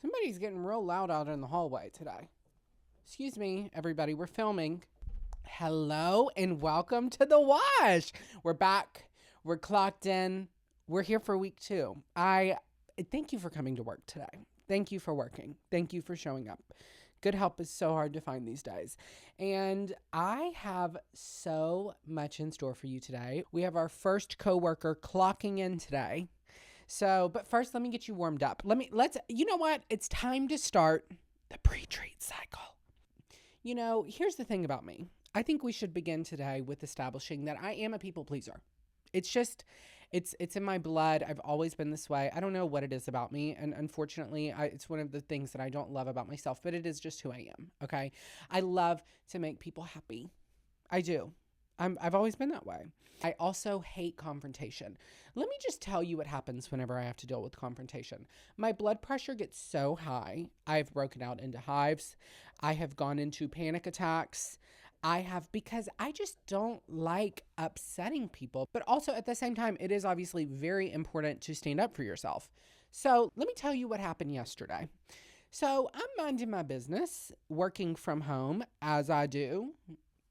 Somebody's getting real loud out in the hallway today. Excuse me, everybody. We're filming. Hello and welcome to the wash. We're back. We're clocked in. We're here for week 2. I thank you for coming to work today. Thank you for working. Thank you for showing up. Good help is so hard to find these days. And I have so much in store for you today. We have our first coworker clocking in today. So, but first, let me get you warmed up. You know what? It's time to start the pre-treat cycle. You know, here's the thing about me. I think we should begin today with establishing that I am a people pleaser. It's just, it's in my blood. I've always been this way. I don't know what it is about me. And unfortunately, it's one of the things that I don't love about myself, but it is just who I am. Okay. I love to make people happy. I do. I've always been that way. I also hate confrontation. Let me just tell you what happens whenever I have to deal with confrontation. My blood pressure gets so high. I've broken out into hives. I have gone into panic attacks. Because I just don't like upsetting people. But also at the same time, it is obviously very important to stand up for yourself. So let me tell you what happened yesterday. So I'm minding my business, working from home as I do.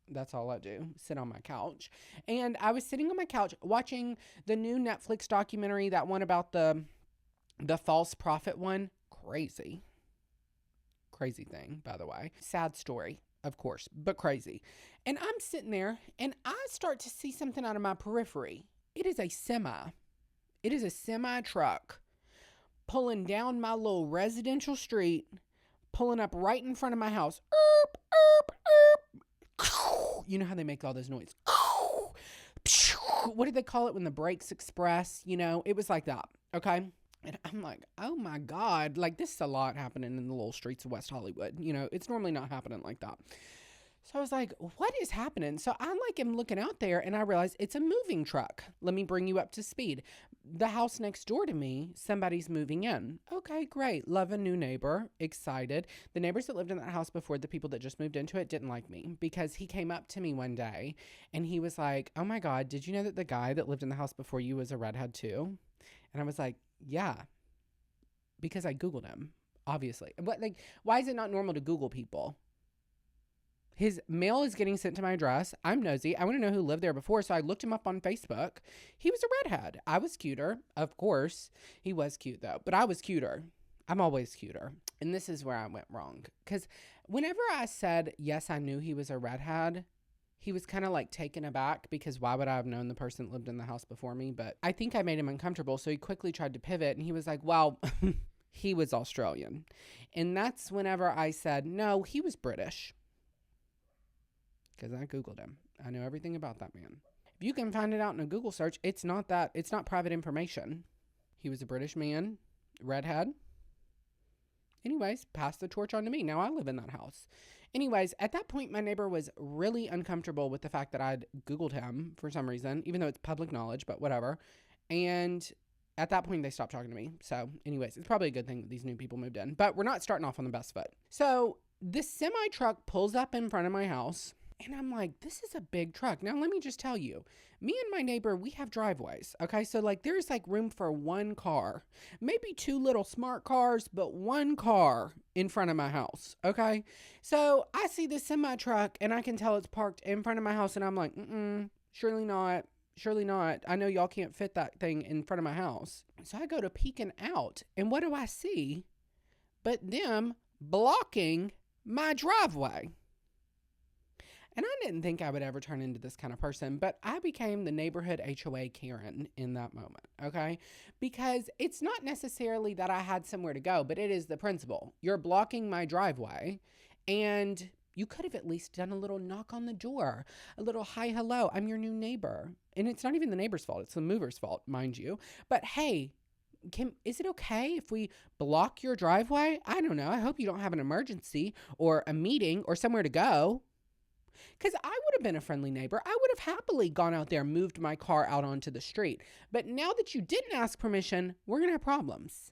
That's all I do, sit on my couch. And I was sitting on my couch watching the new Netflix documentary, that one about the false prophet one. Crazy thing, by the way. Sad story, of course, but crazy. And I'm sitting there and I start to see something out of my periphery. It is a semi. It is a semi truck pulling down my little residential street, pulling up right in front of my house. Erp, erp, erp. You know how they make all those noises? What do they call it when the brakes express? You know, it was like that. Okay. And I'm like, oh my God, like this is a lot happening in the little streets of West Hollywood. You know, it's normally not happening like that. So I was like, what is happening? So I am looking out there and I realize it's a moving truck. Let me bring you up to speed. The house next door to me, somebody's moving in. Okay, great. Love a new neighbor. Excited. The neighbors that lived in that house before, the people that just moved into it, didn't like me because he came up to me one day and he was like, oh my God, did you know that the guy that lived in the house before you was a redhead too? And I was like, yeah, because I Googled him, obviously. But like, why is it not normal to Google people? His mail is getting sent to my address. I'm nosy. I want to know who lived there before. So I looked him up on Facebook. He was a redhead. I was cuter. Of course. He was cute though, but I was cuter. I'm always cuter. And this is where I went wrong. Because whenever I said, yes, I knew he was a redhead, he was kind of like taken aback because why would I have known the person that lived in the house before me? But I think I made him uncomfortable. So he quickly tried to pivot and he was like, well, he was Australian. And that's whenever I said, no, he was British. Because I Googled him. I know everything about that man. If you can find it out in a Google search, it's not private information. He was a British man, redhead. Anyways, pass the torch on to me. Now I live in that house. Anyways, at that point, my neighbor was really uncomfortable with the fact that I'd Googled him for some reason, even though it's public knowledge, but whatever. And at that point, they stopped talking to me. So anyways, it's probably a good thing that these new people moved in. But we're not starting off on the best foot. So this semi truck pulls up in front of my house. And I'm like, this is a big truck. Now, let me just tell you, me and my neighbor, we have driveways. Okay. So like there's like room for one car, maybe 2 little smart cars, but one car in front of my house. Okay. So I see this semi truck and I can tell it's parked in front of my house. And I'm like, surely not. Surely not. I know y'all can't fit that thing in front of my house. So I go to peeking out. And what do I see but them blocking my driveway? And I didn't think I would ever turn into this kind of person, but I became the neighborhood HOA Karen in that moment, okay? Because it's not necessarily that I had somewhere to go, but it is the principle. You're blocking my driveway, and you could have at least done a little knock on the door, a little hi, hello, I'm your new neighbor. And it's not even the neighbor's fault, it's the mover's fault, mind you. But hey, is it okay if we block your driveway? I don't know. I hope you don't have an emergency or a meeting or somewhere to go. Because I would have been a friendly neighbor. I would have happily gone out there and moved my car out onto the street. But now that you didn't ask permission, we're going to have problems.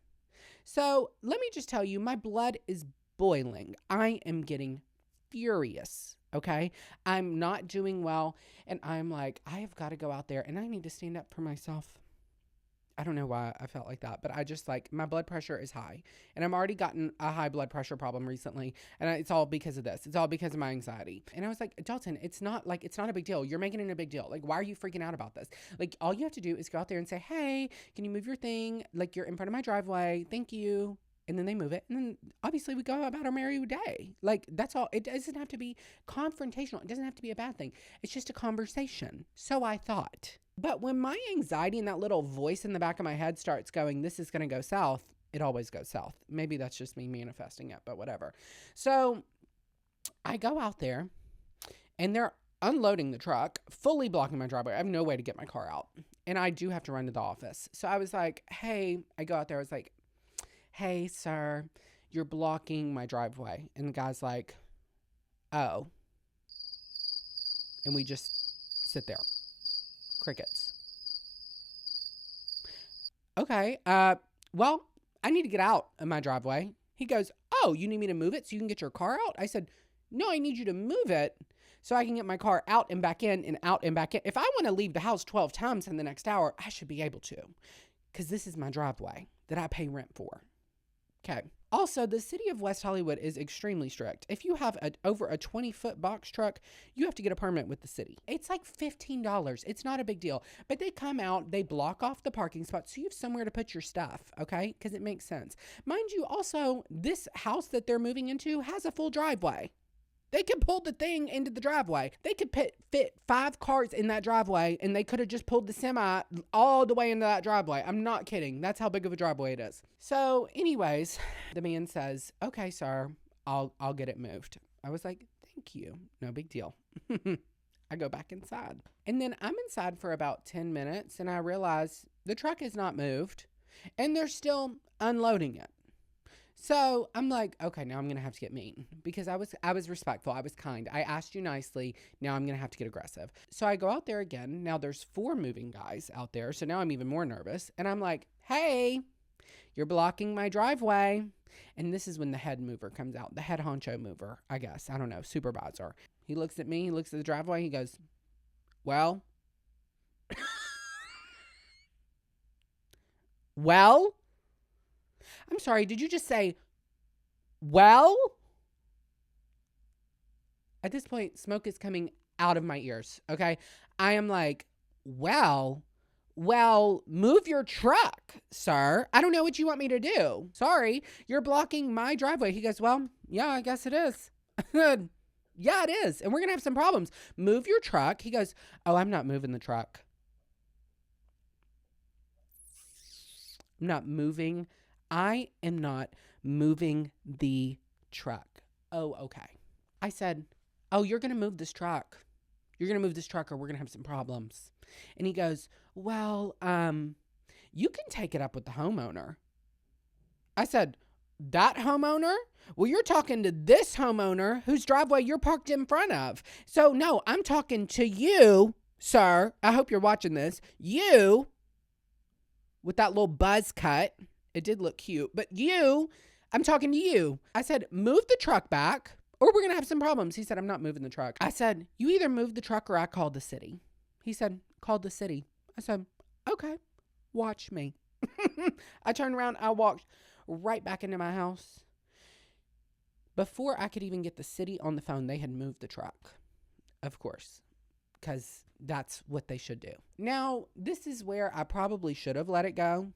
So let me just tell you, my blood is boiling. I am getting furious, okay? I'm not doing well. And I'm like, I have got to go out there and I need to stand up for myself. I don't know why I felt like that, but I just like my blood pressure is high, and I'm already gotten a high blood pressure problem recently, and it's all because of this. It's all because of my anxiety. And I was like, Dalton, it's not a big deal. You're making it a big deal. Like, why are you freaking out about this? Like, all you have to do is go out there and say, hey, can you move your thing? Like, you're in front of my driveway. Thank you. And then they move it. And then obviously we go about our merry day. Like, that's all. It doesn't have to be confrontational. It doesn't have to be a bad thing. It's just a conversation. So I thought. But when my anxiety and that little voice in the back of my head starts going, this is going to go south, it always goes south. Maybe that's just me manifesting it, but whatever. So I go out there and they're unloading the truck, fully blocking my driveway. I have no way to get my car out. And I do have to run to the office. So I was like, hey, I go out there. I was like, hey, sir, you're blocking my driveway. And the guy's like, oh. And we just sit there. Crickets. Okay, well, I need to get out of my driveway. He goes, oh, you need me to move it so you can get your car out? I said, no, I need you to move it so I can get my car out and back in and out and back in. If I want to leave the house 12 times in the next hour, I should be able to, because this is my driveway that I pay rent for. Okay. Also, the city of West Hollywood is extremely strict. If you have over a 20-foot box truck, you have to get a permit with the city. It's like $15. It's not a big deal. But they come out, they block off the parking spot so you have somewhere to put your stuff, okay? Because it makes sense. Mind you, also, this house that they're moving into has a full driveway. They could pull the thing into the driveway. They could fit 5 cars in that driveway, and they could have just pulled the semi all the way into that driveway. I'm not kidding. That's how big of a driveway it is. So anyways, the man says, okay, sir, I'll get it moved. I was like, thank you. No big deal. I go back inside. And then I'm inside for about 10 minutes, and I realize the truck is not moved, and they're still unloading it. So I'm like, okay, now I'm going to have to get mean, because I was respectful. I was kind. I asked you nicely. Now I'm going to have to get aggressive. So I go out there again. Now there's 4 moving guys out there. So now I'm even more nervous. And I'm like, hey, you're blocking my driveway. And this is when the head mover comes out. The head honcho mover, I guess. I don't know. Supervisor. He looks at me. He looks at the driveway. He goes, well, well, I'm sorry, did you just say, well? At this point, smoke is coming out of my ears, okay? I am like, well, move your truck, sir. I don't know what you want me to do. Sorry, you're blocking my driveway. He goes, well, yeah, I guess it is. Yeah, it is. And we're going to have some problems. Move your truck. He goes, oh, I'm not moving the truck. I'm not moving. I am not moving the truck. Oh, okay. I said, oh, you're going to move this truck. You're going to move this truck or we're going to have some problems. And he goes, well, you can take it up with the homeowner. I said, that homeowner? Well, you're talking to this homeowner whose driveway you're parked in front of. So no, I'm talking to you, sir. I hope you're watching this. You, with that little buzz cut. It did look cute, but I'm talking to you. I said, move the truck back or we're going to have some problems. He said, I'm not moving the truck. I said, you either move the truck or I call the city. He said, call the city. I said, okay, watch me. I turned around. I walked right back into my house. Before I could even get the city on the phone, they had moved the truck, of course, because that's what they should do. Now, this is where I probably should have let it go.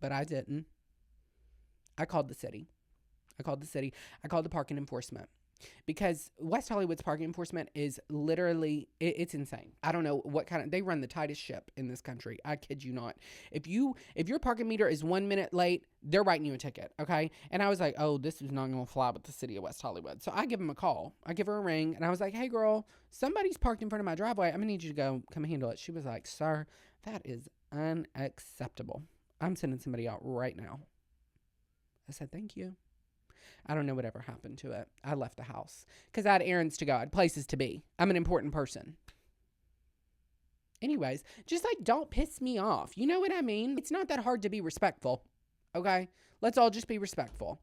But I didn't. I called the city. I called the parking enforcement. Because West Hollywood's parking enforcement is literally, it's insane. I don't know what they run the tightest ship in this country. I kid you not. If your parking meter is 1 minute late, they're writing you a ticket, okay? And I was like, oh, this is not going to fly with the city of West Hollywood. So I give them a call. I give her a ring, and I was like, hey, girl, somebody's parked in front of my driveway. I'm going to need you to come handle it. She was like, sir, that is unacceptable. I'm sending somebody out right now. I said, thank you. I don't know whatever happened to it. I left the house because I had errands to go. I had places to be. I'm an important person. Anyways, just like, don't piss me off. You know what I mean? It's not that hard to be respectful. Okay? Let's all just be respectful.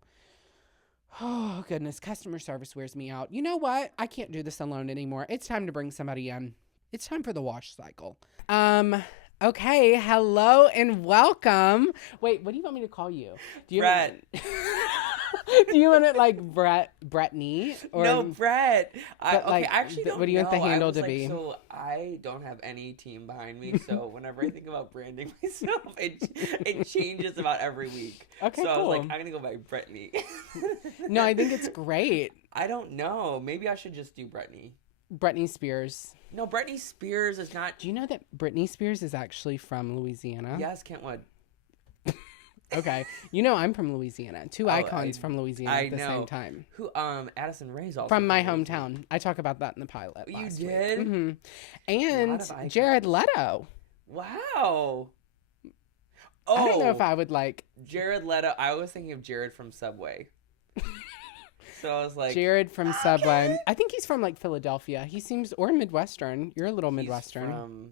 Oh, goodness. Customer service wears me out. You know what? I can't do this alone anymore. It's time to bring somebody in. It's time for the wash cycle. Okay, hello and welcome. Wait, what do you want me to call you? Do you Brett. Do you want it like Brettney? Or, No, Brett. but Okay, like, I actually don't what do you want the know. handle was to like, be? so I don't have any team behind me, so whenever I think about branding myself, it changes about every week. Okay, so I was like, cool. I'm gonna go by Brittany. No, I think it's great. I don't know. Maybe I should just do Brittany. Britney Spears. No, Britney Spears is not. Do you know that Britney Spears is actually from Louisiana? Yes, Kentwood. Okay. You know I'm from Louisiana. Two icons from Louisiana I at the know. same time. Who? Addison Rae's also From my Louisiana. hometown. I talk about that in the pilot You last did? week. Mm-hmm. A And lot of icons. Jared Leto. Wow. I don't know if Oh, I would like Jared Leto. I was thinking of Jared from Subway. So I was like, Jared from okay. Subway. I think he's from like Philadelphia. He seems, or Midwestern. You're a little He's Midwestern. from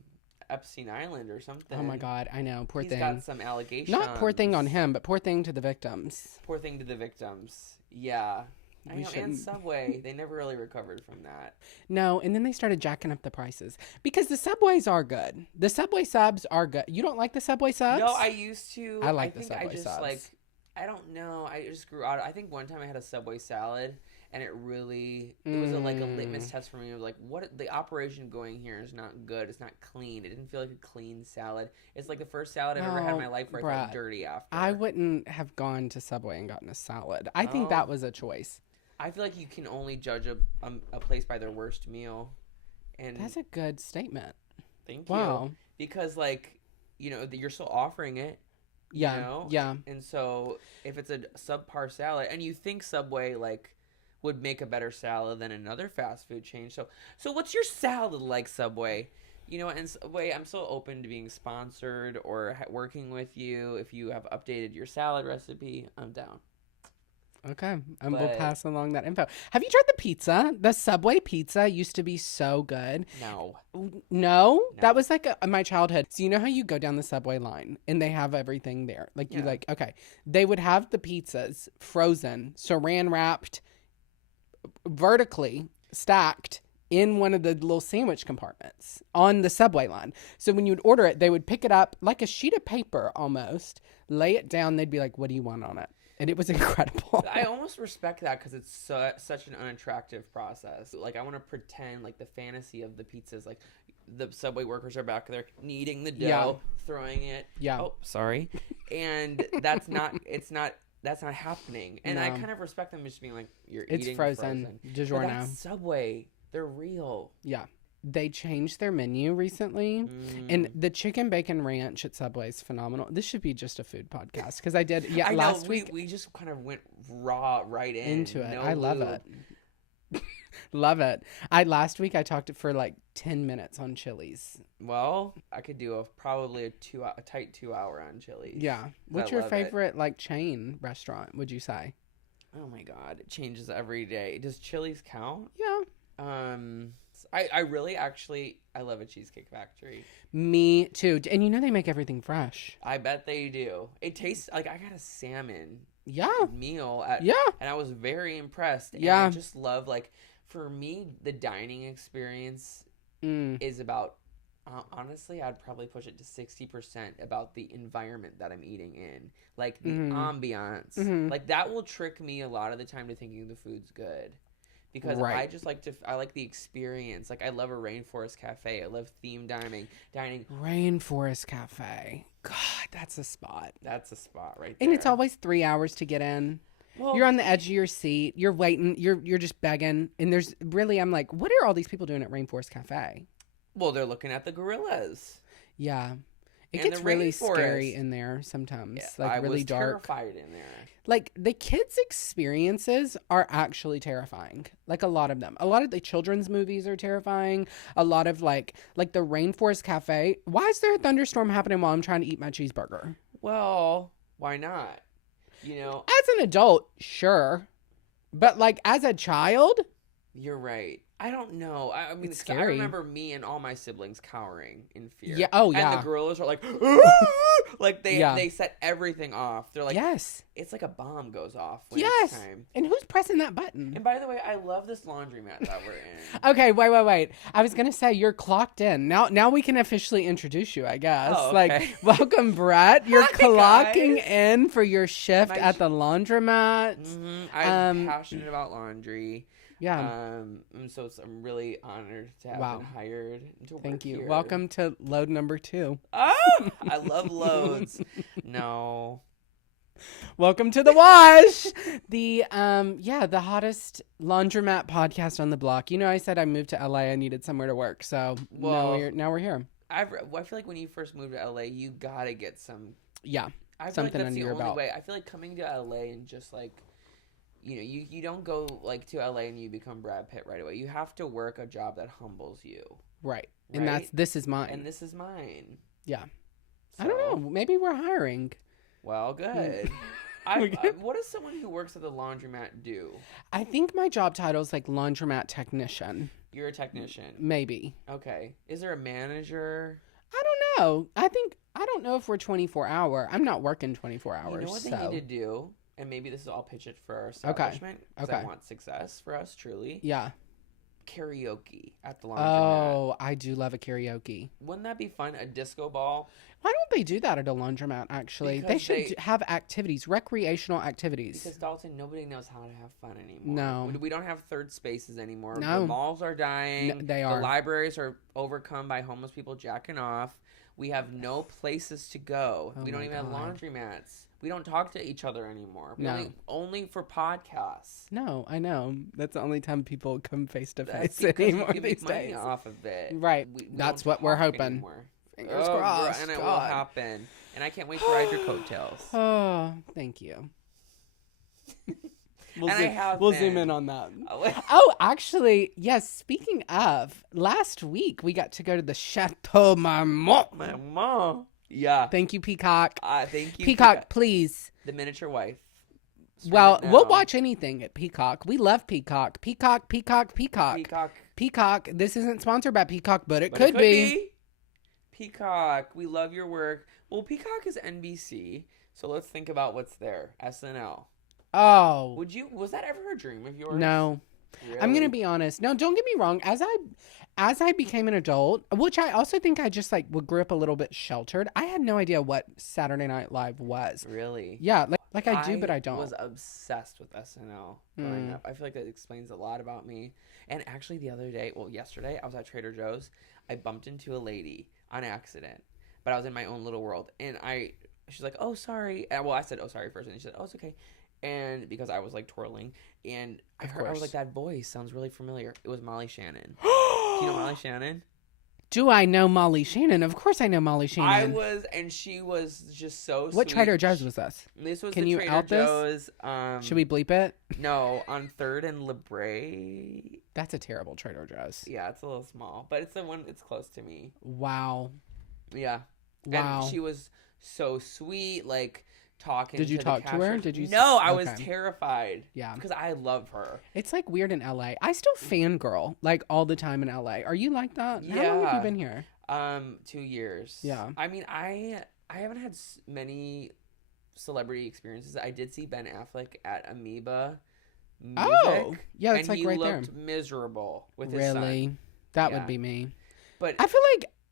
Epstein Island or something. Oh my God, I know. Poor He's thing. got some allegations. Not poor thing on him, but poor thing to the victims. Poor thing to the victims. Yeah. I We know, and shouldn't. Subway, they never really recovered from that. No, and then they started jacking up the prices because the Subways are good. The Subway subs are good. You don't like the Subway subs? No, I used to. I like the think Subway I just subs. like. I don't know. I just grew out. I think one time I had a Subway salad, and it was like a litmus test for me. It was like, what the operation going here is not good. It's not clean. It didn't feel like a clean salad. It's like the first salad I've ever had in my life where I felt Brett, dirty after. I wouldn't have gone to Subway and gotten a salad. I think Oh. that was a choice. I feel like you can only judge a place by their worst meal. And That's a good statement. thank you. Wow. Because you're still offering it. Yeah. You know? Yeah. And so if it's a subpar salad, and you think Subway would make a better salad than another fast food chain, so what's your salad like, Subway? And Subway, I'm so open to being sponsored or working with you. If you have updated your salad recipe, I'm down. Okay. We'll But- pass along that info. Have you tried the pizza? The Subway pizza used to be so good. No. No? That No. was like my childhood. So you know how you go down the Subway line and they have everything there? Like you Yeah. okay. They would have the pizzas frozen, saran wrapped, vertically stacked in one of the little sandwich compartments on the Subway line. So when you would order it, they would pick it up like a sheet of paper almost, lay it down. They'd be like, what do you want on it? And it was incredible. I almost respect that because it's such an unattractive process. Like, I want to pretend like the fantasy of the pizzas, like the Subway workers are back there kneading the dough, Yeah. throwing it. Yeah. Oh, sorry. And that's not happening. And I No. kind of respect them just being like, you're It's eating frozen. But DiGiorno. that's Subway. They're real. Yeah. They changed their menu recently. Mm. And the chicken bacon ranch at Subway is phenomenal. This should be just a food podcast because I did. Yeah, I know, last week we just kind of went right into it. No I love lube. it. Love it. Last week I talked for like 10 minutes on Chili's. Well, I could do probably a tight 2 hour on Chili's. Yeah. What's I your love it. favorite like chain restaurant? Would you say? Oh my God, it changes every day. Does Chili's count? Yeah. I really actually I love a Cheesecake Factory. Me too. And you know they make everything fresh. I bet they do. It tastes like I got a salmon Yeah. meal at Yeah. and I was very impressed. And Yeah. I just love for me the dining experience is about honestly I'd probably push it to 60% about the environment that I'm eating in, like the ambiance. Like that will trick me a lot of the time to thinking the food's good. Because Right. I just I like the experience. Like I love a rainforest cafe. I love theme dining. Rainforest Cafe. God, that's a spot. That's a spot right there. And it's always 3 hours to get in. well, You're on the edge of your seat. You're waiting. You're just begging. And there's really, I'm like, what are all these people doing at Rainforest Cafe? well, they're looking at the gorillas. Yeah. It And gets the really rainforest. scary in there sometimes. Like I really was dark. terrified in there. Like the kids' experiences are actually terrifying. Like a lot of them. A lot of the children's movies are terrifying. A lot of like the Rainforest Cafe. Why is there a thunderstorm happening while I'm trying to eat my cheeseburger? Well, why not? As an adult, sure. But like as a child, You're right. I don't know. I mean, It's 'cause I scary. remember me and all my siblings cowering in fear. Yeah. Oh, And yeah. the gorillas are like, like Yeah. they set everything off. They're like, Yes. it's like a bomb goes off when Yes. it's time. And who's pressing that button? And by the way, I love this laundromat that we're in. Okay, wait. I was gonna say you're clocked in. Now we can officially introduce you, I guess. Oh, Like, okay. welcome, Brett. You're Hi, clocking guys. in for your shift My at the laundromat. I'm passionate about laundry. Yeah. And so I'm really honored to have Wow. been hired to work Thank you. here. Welcome to load number 2. Oh, I love loads. No. Welcome to the wash. The the hottest laundromat podcast on the block. You know, I said I moved to LA. I needed somewhere to work, so Well, now we're here. I feel like when you first moved to LA, you gotta get some. Yeah. I feel Something like that's under the your only belt. way. I feel like coming to LA and just like, you don't go like to LA and you become Brad Pitt right away. You have to work a job that humbles you. Right. And Right? this is mine. And this is mine. Yeah. So, I don't know. Maybe we're hiring. Well, good. What does someone who works at the laundromat do? I think my job title is like laundromat technician. You're a technician. Maybe. Okay. Is there a manager? I don't know. I don't know if we're 24-hour. I'm not working 24 hours. You know what they so. need to do? And maybe this is all pitch it for our establishment. Because I want success for us, truly. Yeah. Karaoke at the laundromat. Oh, I do love a karaoke. Wouldn't that be fun? A disco ball? Why don't they do that at a laundromat, actually? Because they should have activities, recreational activities. Because, Dalton, nobody knows how to have fun anymore. No. We don't have third spaces anymore. No. The malls are dying. They are. The libraries are overcome by homeless people jacking off. We have no places to go. Oh We don't my even have God. laundromats. We don't talk to each other anymore. No. Only for podcasts. No, I know. That's the only time people come face to That's face because anymore you can these make money days. off of it. Right. We That's don't what we're talk hoping. anymore. Fingers Oh, crossed. and it will God. happen. And I can't wait to ride your coattails. Oh, thank you. We'll zoom in on that. Oh, actually, yes, speaking of, last week we got to go to the Chateau Marmont. My mom. Yeah. Thank you, Peacock. Thank you. Peacock, please. The miniature wife. Stream Well, it now. we'll watch anything at Peacock. We love Peacock. Peacock. Peacock. This isn't sponsored by Peacock, but it But could be. Peacock. We love your work. Well, Peacock is NBC, so let's think about what's there. SNL. Oh, Was that ever a dream of yours? no. Really? I'm gonna be honest. No, don't get me wrong. As I became an adult, which I also think I just grew up a little bit sheltered. I had no idea what Saturday Night Live was. Really? Yeah, like I do, but I don't. I was obsessed with SNL growing up. I feel like that explains a lot about me. And actually, yesterday, I was at Trader Joe's. I bumped into a lady on accident, but I was in my own little world. And she's like, "Oh, sorry." Well, I said, "Oh, sorry," first, and she said, "Oh, it's okay." And because I was like twirling, and I was like, that voice sounds really familiar. It was Molly Shannon. Do you know Molly Shannon? Do I know Molly Shannon? Of course I know Molly Shannon. And she was just so sweet. What Trader Joe's was this? This was Can the you Trader out this? Joe's. Should we bleep it? No, on 3rd and La Brea. That's a terrible Trader Joe's. Yeah, it's a little small, but it's the one that's close to me. Wow. Yeah. Wow. And she was so sweet, like talking. Did you to talk the to her? cashier. Did you? No, I was Okay. terrified. Yeah. Because I love her. It's like weird in LA. I still fangirl like all the time in LA. Are you like that? How long have you Yeah. been here? 2 years. Yeah. I mean, I haven't had many celebrity experiences. I did see Ben Affleck at Amoeba Music. Oh, yeah, it's and like right there. he looked miserable with his son. Really? That Yeah. would be me. But I feel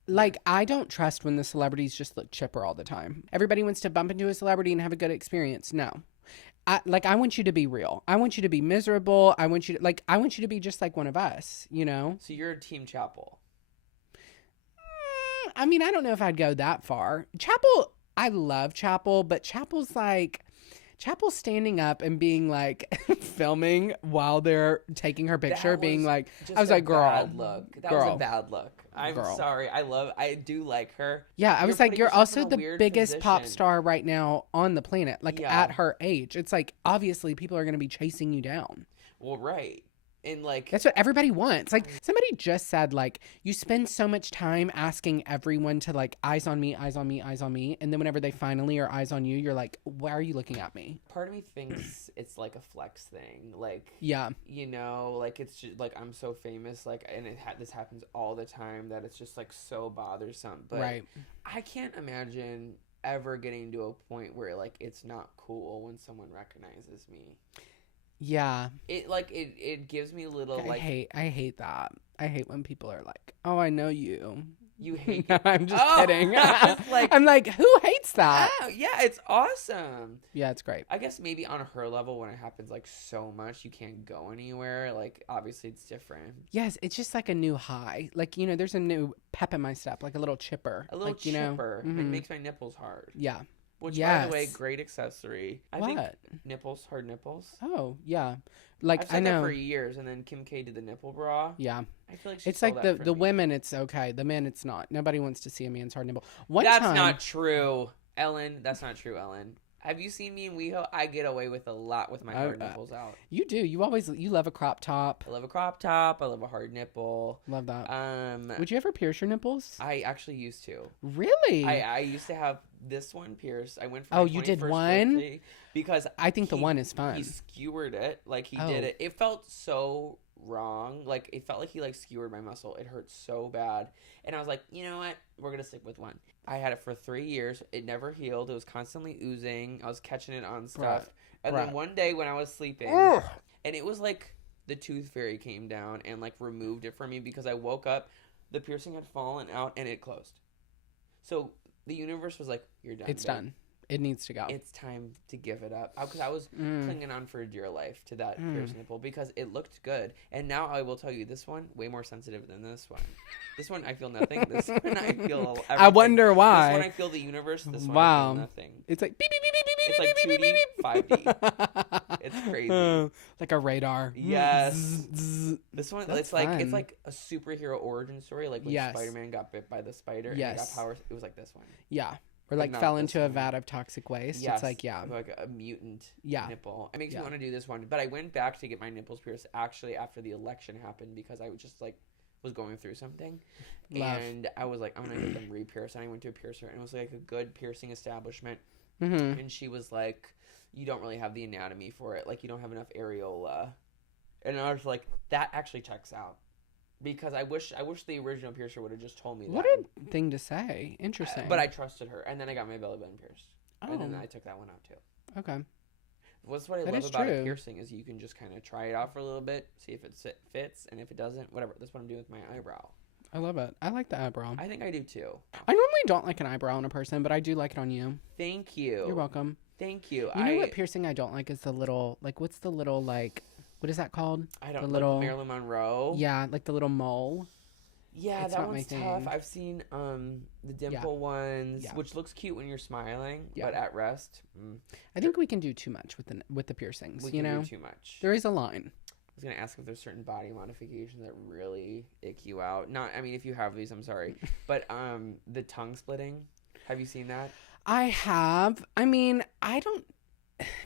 like I don't trust when the celebrities just look chipper all the time. Everybody wants to bump into a celebrity and have a good experience. No. I want you to be real. I want you to be miserable. I want you to be just like one of us, you know? so you're Team Chapel. I mean, I don't know if I'd go that far. Chapel, I love Chapel, but Chapel's standing up and being like filming while they're taking her picture, That being was like, Just I was a like, girl, bad look. That was a bad look. I'm Girl. sorry. I do like her. yeah, I You're was like, putting you're yourself also in a the weird biggest pop position. star right now on the planet, like Yeah. at her age. It's like, obviously people are going to be chasing you down. Well, right. And like, That's what everybody wants. Like, somebody just said, like, you spend so much time asking everyone to, like, eyes on me, eyes on me, eyes on me. And then whenever they finally are eyes on you, you're like, why are you looking at me? part of me thinks it's like a flex thing. Like, Yeah. you know, like it's just like I'm so famous, like, and this happens all the time that it's just like so bothersome. But Right. I can't imagine ever getting to a point where like it's not cool when someone recognizes me. Yeah. It gives me a little like I hate that. I hate when people are like, oh, I know you. you hate No, it. I'm just Oh, kidding. it's like, I'm like, who hates that? yeah, it's awesome. Yeah, it's great. I guess maybe on her level when it happens like so much you can't go anywhere. Like obviously it's different. Yes, it's just like a new high. Like, you know, there's a new pep in my step, like a little chipper. A little like, you know, chipper. It makes my nipples hard. yeah. Which, by the way, Yes. great accessory. I What? think nipples, hard nipples. Oh, yeah. Like, I've said I know. that for years, and then Kim K did the nipple bra. Yeah. I feel like she It's stole like that from the me. women, it's okay. The men, it's not. Nobody wants to see a man's hard nipple. One That's time, not true, Ellen. That's not true, Ellen. Have you seen me in WeHo? I get away with a lot with my hard nipples out. You do. You love a crop top. I love a crop top. I love a hard nipple. Love that. Um, Would you ever pierce your nipples? I actually used to. Really? I used to have this one pierced. I went for Oh, my you did 21st one? birthday because I think the one is fun. He skewered it, like he Oh. did it. It felt so wrong. Like it felt like he like skewered my muscle. It hurt so bad, and I was like, you know what? We're gonna stick with one. I had it for 3 years. It never healed. It was constantly oozing. I was catching it on stuff, and then one day when I was sleeping, Ugh. and it was like the tooth fairy came down and like removed it from me because I woke up, the piercing had fallen out and it closed. So the universe was like, "You're done. It's babe. done. It needs to go. It's time to give it up." Because I was clinging on for dear life to that pierced nipple because it looked good. And now I will tell you, this one way more sensitive than this one. This one I feel nothing. This one I feel everything. I wonder why. This one I feel the universe. This one I Wow. feel nothing. It's like beep beep beep beep beep It's like beep beep 2D, beep beep. 5D. It's crazy. Like a radar. Yes. Zzz, zzz. This one, That's it's like fun. it's like a superhero origin story. Like when Yes. Spider-Man got bit by the spider and he Yes. got powers. It was like this one. Yeah. Or But like not fell this into a one. vat of toxic waste. Yes. It's like, yeah. Like a mutant Yeah. nipple. It makes Yeah. me want to do this one. But I went back to get my nipples pierced actually after the election happened because I was just like was going through something. Love. And I was like, I'm gonna get them re-pierced. And I went to a piercer and it was like a good piercing establishment. Mm-hmm. And she was like, you don't really have the anatomy for it. Like you don't have enough areola. And I was like, that actually checks out. Because I wish the original piercer would have just told me that. What a thing to say. Interesting. But I trusted her, and then I got my belly button pierced, and then Oh. I took that one out too. Okay. What's what I That love is about a true. piercing is you can just kind of try it out for a little bit, see if it fits, and if it doesn't, whatever. That's what I'm doing with my eyebrow. I love it. I like the eyebrow. I think I do too. I normally don't like an eyebrow on a person, but I do like it on you. Thank you. You're welcome. Thank you. You know what piercing I don't like is the little, like, what's the little, like, what is that called? I don't the like little Marilyn Monroe. Yeah, like the little mole. Yeah, It's that not my one's tough. thing. I've seen the dimple ones, Yeah. which looks cute when you're smiling, Yeah. but at rest, I think we can do too much with the piercings. we You can know, do too much. there is a line. I was gonna ask if there's certain body modifications that really ick you out. Not, I mean, if you have these, I'm sorry, but the tongue splitting. Have you seen that? I have. I mean, I don't.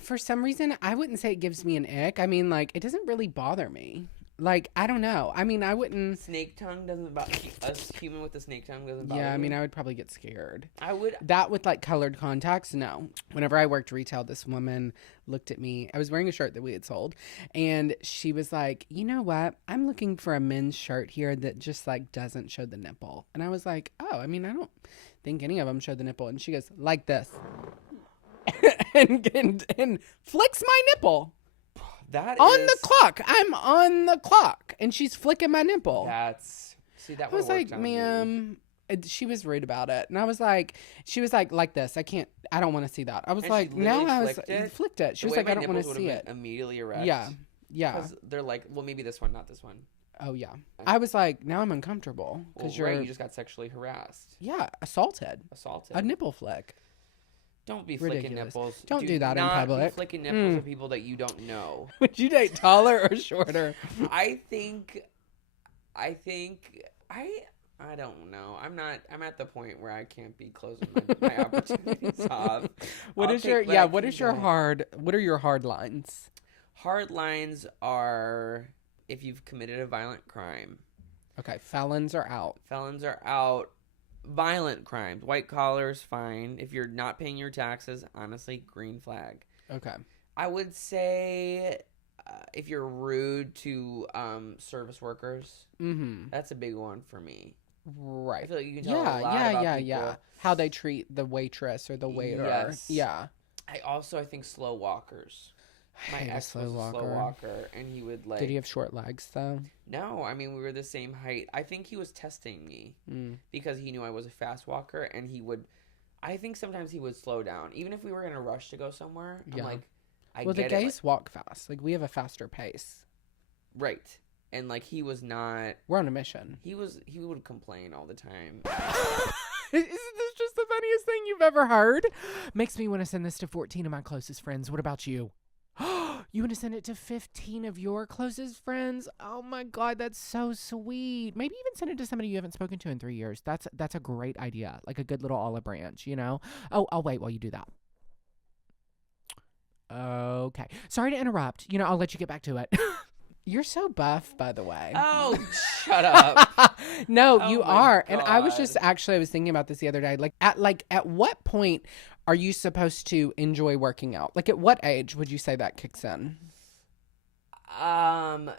For some reason, I wouldn't say it gives me an ick. I mean, like, it doesn't really bother me. Like, I don't know. I mean, I wouldn't. Snake tongue doesn't bother us. Human with the snake tongue doesn't bother. Yeah, I mean, you? I would probably get scared. I would. That with like colored contacts, no. Whenever I worked retail, this woman looked at me. I was wearing a shirt that we had sold, and she was like, "You know what? I'm looking for a men's shirt here that just like doesn't show the nipple." And I was like, "Oh, I mean, I don't think any of them show the nipple." And she goes, "Like this," and flicks my nipple That on is, the clock. I'm on the clock, and she's flicking my nipple. That's that. I was like, "Ma'am." She was rude about it, and I was like, she was like this. I don't want to see that. I was And like, she now literally I was flicked it? She was like, I don't want to see it. Immediately erect. Yeah. Because they're like, well, maybe this one, not this one. Oh yeah. I was like, now I'm uncomfortable Well, because right, you just got sexually harassed, assaulted. assaulted. A nipple flick. Don't be flicking Ridiculous. nipples. Don't do that in not be public. flicking nipples of people that you don't know. Would you date taller or shorter? I don't know. I'm at the point where I can't be closing my opportunities off. What I'll is take your what I What can is your get. hard? What are your hard lines? Hard lines are if you've committed a violent crime. Okay, felons are out. Felons are out. Violent crimes, white collars, fine. If you're not paying your taxes, honestly, green flag. Okay. I would say if you're rude to service workers, that's a big one for me. Right. I feel like you can tell a lot about people. How they treat the waitress or the waiter. Yes. Yeah. I think slow walkers. My ex was a slow walker, and he would like. Did he have short legs though? No, I mean we were the same height. I think he was testing me because he knew I was a fast walker, and he would. I think sometimes he would slow down, even if we were in a rush to go somewhere. I'm like, the gays walk fast. Like we have a faster pace. Right, and like he was not. We're on a mission. He would complain all the time. Isn't this just the funniest thing you've ever heard? Makes me want to send this to 14 of my closest friends. What about you? You want to send it to 15 of your closest friends? Oh my God, that's so sweet. Maybe even send it to somebody you haven't spoken to in 3 years. That's a great idea. Like a good little olive branch, you know? Oh, I'll wait while you do that. Okay. Sorry to interrupt. I'll let you get back to it. You're so buff, by the way. Oh, shut up. No, Oh you my are. And I was God. I was thinking about this the other day. At what point are you supposed to enjoy working out? Like, at what age would you say that kicks in?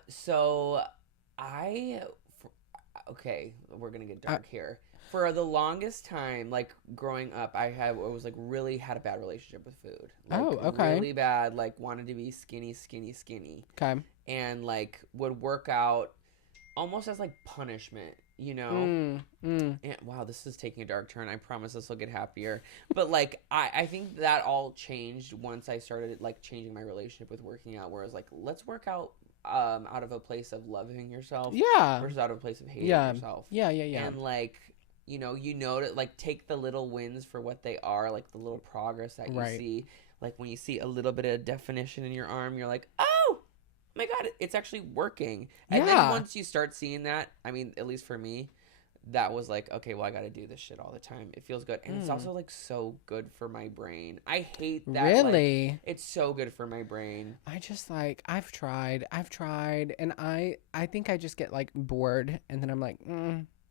So okay, we're gonna get dark here. For the longest time, like growing up, I was like really had a bad relationship with food. Like, okay. Really bad. Like wanted to be skinny. Okay. And like would work out almost as like punishment, And wow, this is taking a dark turn. I promise this will get happier. But like I think that all changed once I started like changing my relationship with working out, where I was like, let's work out out of a place of loving yourself. Yeah. Versus out of a place of hating yourself. Yeah. And like to like take the little wins for what they are, like the little progress that you see. Like when you see a little bit of definition in your arm, you're like, oh my God, it's actually working. And then once you start seeing that, I mean, at least for me, that was like, okay, well, I got to do this shit all the time. It feels good. And it's also like so good for my brain. I hate that. Really? Like, it's so good for my brain. I just like, I've tried. And I think I just get like bored. And then I'm like,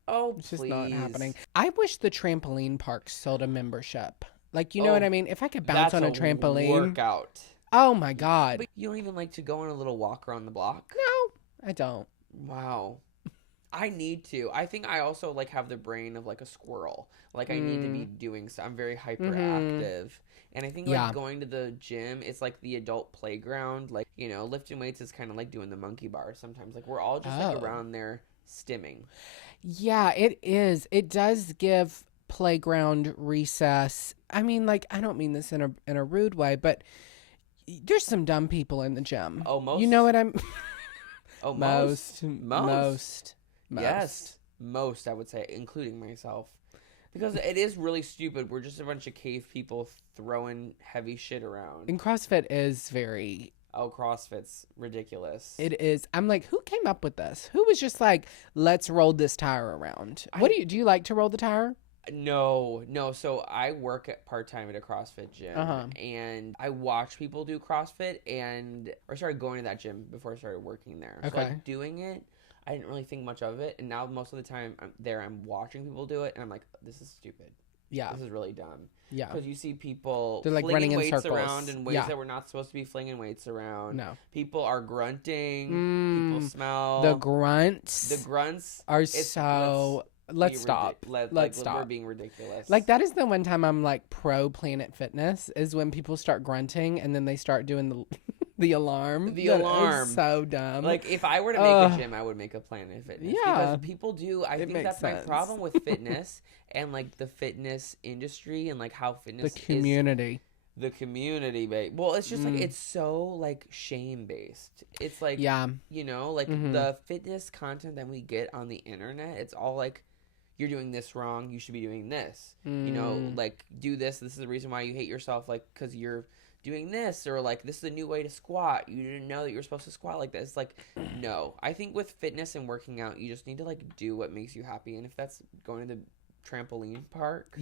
oh, it's just not happening. I wish the trampoline parks sold a membership. Like, you know what I mean? If I could bounce on a trampoline. Workout. Oh my God. But you don't even like to go on a little walk around the block? No, I don't. Wow. I need to. I think I also like have the brain of like a squirrel. Like I need to be doing so. I'm very hyperactive. And I think like going to the gym, it's like the adult playground. Like, lifting weights is kind of like doing the monkey bars sometimes. Like we're all just like around there stimming. Yeah, it is. It does give playground recess. I mean, like, I don't mean this in a rude way, but there's some dumb people in the gym. Oh, most? You know what I'm... Oh, most. Yes, most, I would say, including myself. Because it is really stupid. We're just a bunch of cave people throwing heavy shit around. And CrossFit is very... Oh, CrossFit's ridiculous. It is. I'm like, who came up with this? Who was just like, let's roll this tire around? Do you like to roll the tire? No. So I work part-time at a CrossFit gym, and I watch people do CrossFit, I started going to that gym before I started working there. So like doing it, I didn't really think much of it, and now most of the time I'm watching people do it, and I'm like, this is stupid. Yeah. This is really dumb. Yeah. Because you see people they're like flinging running weights in circles around in ways that we're not supposed to be flinging weights around. No. People are grunting. People smell. The grunts are so... Let's stop. Let's stop. We're being ridiculous. Like, that is the one time I'm like pro Planet Fitness is when people start grunting and then they start doing the alarm. The alarm. Is so dumb. Like, if I were to make a gym, I would make a Planet Fitness. Yeah. Because people do. I think that's my problem with fitness and like the fitness industry and like how fitness the community. The community, babe. Well, it's just like it's so like shame based. It's like the fitness content that we get on the internet. It's all like, you're doing this wrong. You should be doing this. Like do this. This is the reason why you hate yourself. Like because you're doing this, or like this is a new way to squat. You didn't know that you were supposed to squat like this. Like no. I think with fitness and working out, you just need to like do what makes you happy. And if that's going to the trampoline park,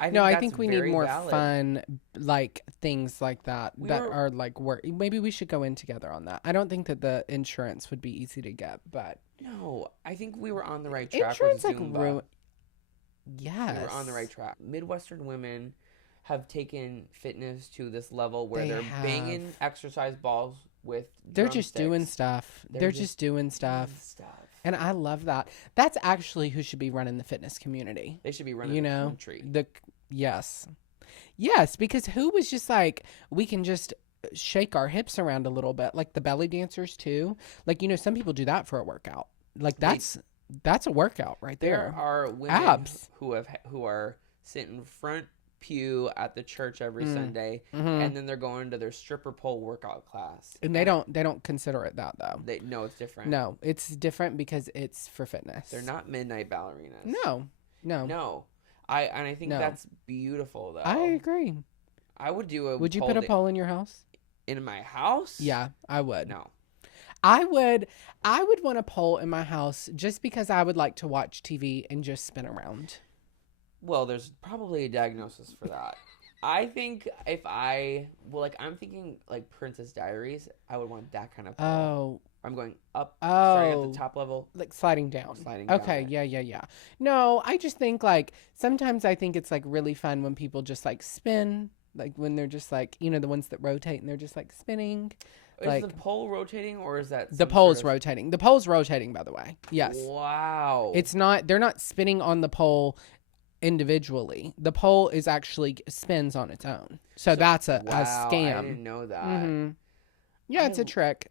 I think No, I that's think we need very more valid. fun, like things like that We that were- are like work. Maybe we should go in together on that. I don't think that the insurance would be easy to get, but No, I think we were on the right track insurance with like Zumba. Yes, We were on the right track. Midwestern women have taken fitness to this level where They they're have. banging exercise balls with They're just doing drumsticks. stuff. They're They're just just doing Doing stuff. stuff. And I love that. That's actually who should be running the fitness community. They should be running You the know, country. yes, yes, because who was just like we can just shake our hips around a little bit, like the belly dancers too. Like some people do that for a workout. Like that's a workout right There there. are women Abs. who are sitting front pew at the church every Sunday, Mm-hmm. and then they're going to their stripper pole workout class. And they don't consider it that though. They no, it's different. No, it's different because it's for fitness. They're not midnight ballerinas. No. No. I think No. that's beautiful though. I agree. I would do a Would you pole put a da- pole in your house? in my house? Yeah, I would. No. I would want a pole in my house just because I would like to watch TV and just spin around. Well, there's probably a diagnosis for that. I think I'm thinking like Princess Diaries. I would want that kind of pole. Oh, I'm going up, starting at oh, the top level. like sliding down. Sliding down Okay, it. yeah. No, I just think like sometimes I think it's like really fun when people just like spin, like when they're just like the ones that rotate and they're just like spinning. Is Like the pole rotating or is that the some pole's sort of- rotating. The pole's rotating, by the way. Yes. Wow. It's not. They're not spinning on the pole individually. The pole is actually spins on its own. So that's a wow, scam. I didn't know that. hmm Yeah, it's a trick.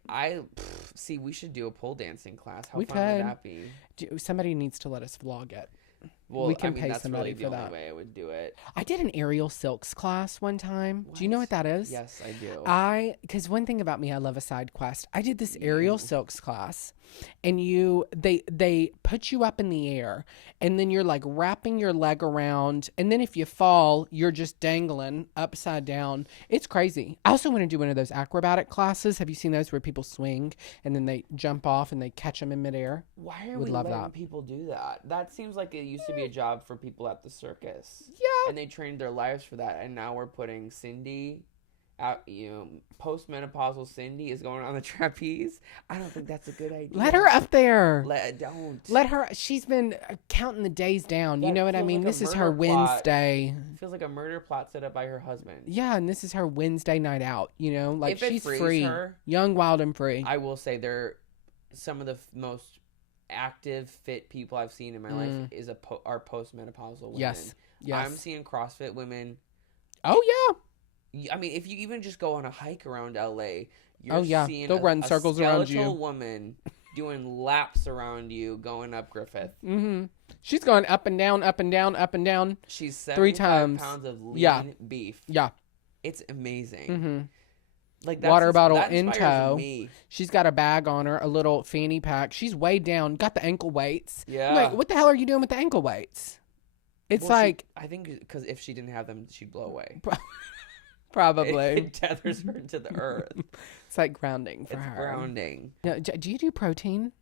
See, we should do a pole dancing class. How We fun could. would that be? Somebody needs to let us vlog it. Well, We can I mean, pay that's somebody really for the that. only way I would do it. I did an aerial silks class one time. Do you know what that is? Yes, I do. Because one thing about me, I love a side quest. I did this aerial You. silks class, and they put you up in the air, and then you're like wrapping your leg around, and then if you fall, you're just dangling upside down. It's crazy. I also want to do one of those acrobatic classes. Have you seen those where people swing and then they jump off and they catch them in midair? Why are would we love letting that. people do that? That seems like it used to be a job for people at the circus. Yeah. And they trained their lives for that. And now we're putting Cindy out, postmenopausal Cindy is going on the trapeze. I don't think that's a good idea. Let her up there. Don't. Let her. She's been counting the days down. You That know what I feels mean? like a This is her murder plot. Wednesday. Feels like a murder plot set up by her husband. Yeah, and this is her Wednesday night out. Like If it she's frees free, her- young, wild, and free. I will say they're some of the most active, fit people I've seen in my life are postmenopausal women. Yes. I'm seeing CrossFit women. Oh yeah. I mean, if you even just go on a hike around LA, you're Oh, yeah. seeing They'll run a circles around you. skeletal woman doing laps around you going up Griffith. Mm-hmm. She's going up and down, up and down, up and down. She's 3 75 times. pounds of lean Yeah. beef. Yeah. It's amazing. Mm-hmm. Like Water bottle that in inspires tow. me. She's got a bag on her, a little fanny pack. She's way down. Got the ankle weights. Yeah. Wait, what the hell are you doing with the ankle weights? It's Well, like I think because if she didn't have them, she'd blow away. probably. It tethers her to the earth. It's like grounding for It's her. grounding. Now, do you do protein?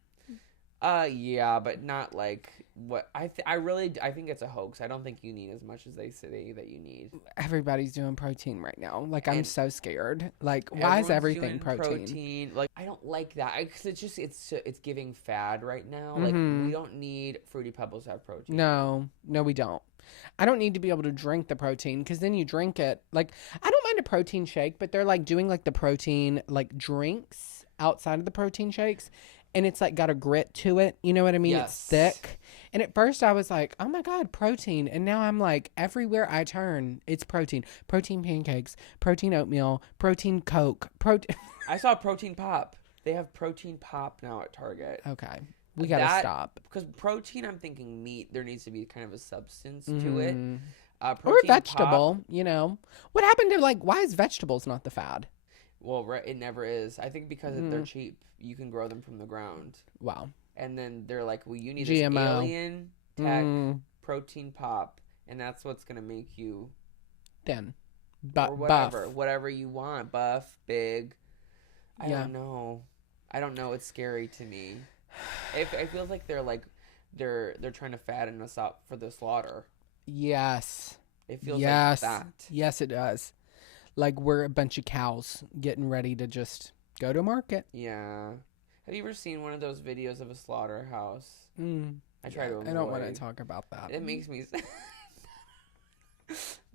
Yeah, but not like what I think it's a hoax. I don't think you need as much as they say that you need. Everybody's doing protein right now. Like I'm And so scared. Like why is Everyone's everything doing protein? Like I don't like that because it's giving fad right now. Like Mhm. we don't need Fruity Pebbles to have protein. No, we don't. I don't need to be able to drink the protein because then you drink it. Like I don't mind a protein shake, but they're like doing like the protein like drinks outside of the protein shakes. And it's like got a grit to it. You know what I mean? Yes. It's thick. And at first I was like, oh my God, protein. And now I'm like, everywhere I turn, it's protein. Protein pancakes, protein oatmeal, protein Coke, protein. I saw Protein Pop. They have Protein Pop now at Target. Okay. We got to stop. Because protein, I'm thinking meat. There needs to be kind of a substance to it. Mhm. Or a Protein vegetable, Pop, What happened to like, why is vegetables not the fad? well, it never is. I think because Mm-hmm. they're cheap. You can grow them from the ground. Wow. And then they're like, well, you need GMO. this alien tech Mm, protein pop. And that's what's going to make you thin. or whatever. Buff. Whatever you want. Buff, big. I Yeah. don't know. It's scary to me. It feels like they're trying to fatten us up for the slaughter. Yes. It feels Yes. like that. Yes, it does. Like we're a bunch of cows getting ready to just go to market. Yeah. Have you ever seen one of those videos of a slaughterhouse? I try to avoid. I don't want to talk about that. It makes me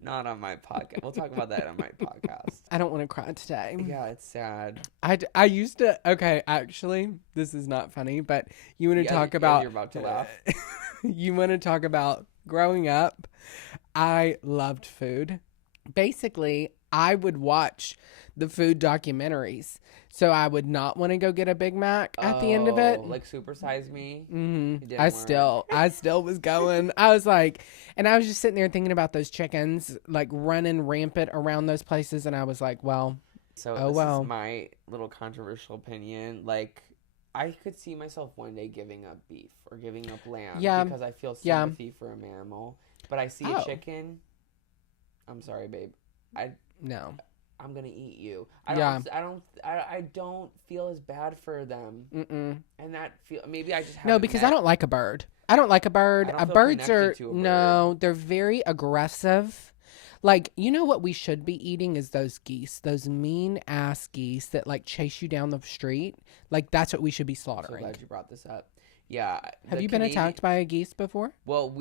not on my podcast. We'll talk about that on my podcast. I don't want to cry today. Yeah, it's sad. I used to. Okay, actually, this is not funny, but you want to talk about. You're about to laugh. You want to talk about growing up. I loved food. Basically, I would watch the food documentaries. So I would not want to go get a Big Mac at the end of it. Like Super Size Me? Mm-hmm. I still was going. I was like, and I was just sitting there thinking about those chickens, like running rampant around those places. And I was like, well, so oh this well. is my little controversial opinion. Like, I could see myself one day giving up beef or giving up lamb because I feel sympathy for a mammal. But I see a chicken. I'm sorry, babe. No. I'm gonna eat you. I don't feel as bad for them. And that maybe I just no, because I don't like a bird. I don't like a bird. Birds are they're very aggressive. Like, you know what we should be eating is those geese, those mean ass geese that like chase you down the street. Like that's what we should be slaughtering. So glad you brought this up. Yeah. Have you been attacked by a geese before? Well,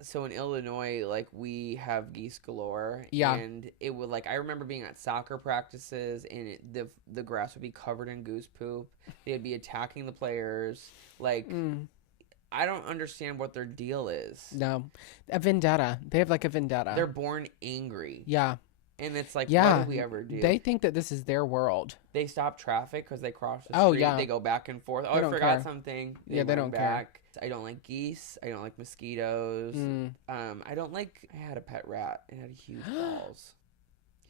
so in Illinois, like we have geese galore. Yeah. And it would I remember being at soccer practices and the grass would be covered in goose poop. They'd be attacking the players. I don't understand what their deal is. No. A vendetta. They have like a vendetta. They're born angry. Yeah. And it's what do we ever do? They think that this is their world. They stop traffic because they cross the street. Yeah. They go back and forth. They I forgot care. something. They don't back. Care. I don't like geese. I don't like mosquitoes. I don't like... I had a pet rat. It had huge balls.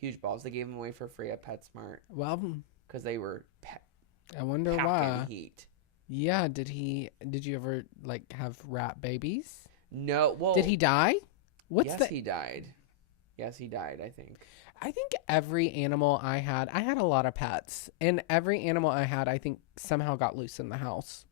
Huge balls. They gave them away for free at PetSmart. Well... Because they were I wonder why. Heat. Yeah. Did you ever, have rat babies? No. Well... Did he die? He died. Yes, he died, I think. I think every animal I had a lot of pets, and every animal I had, I think somehow got loose in the house.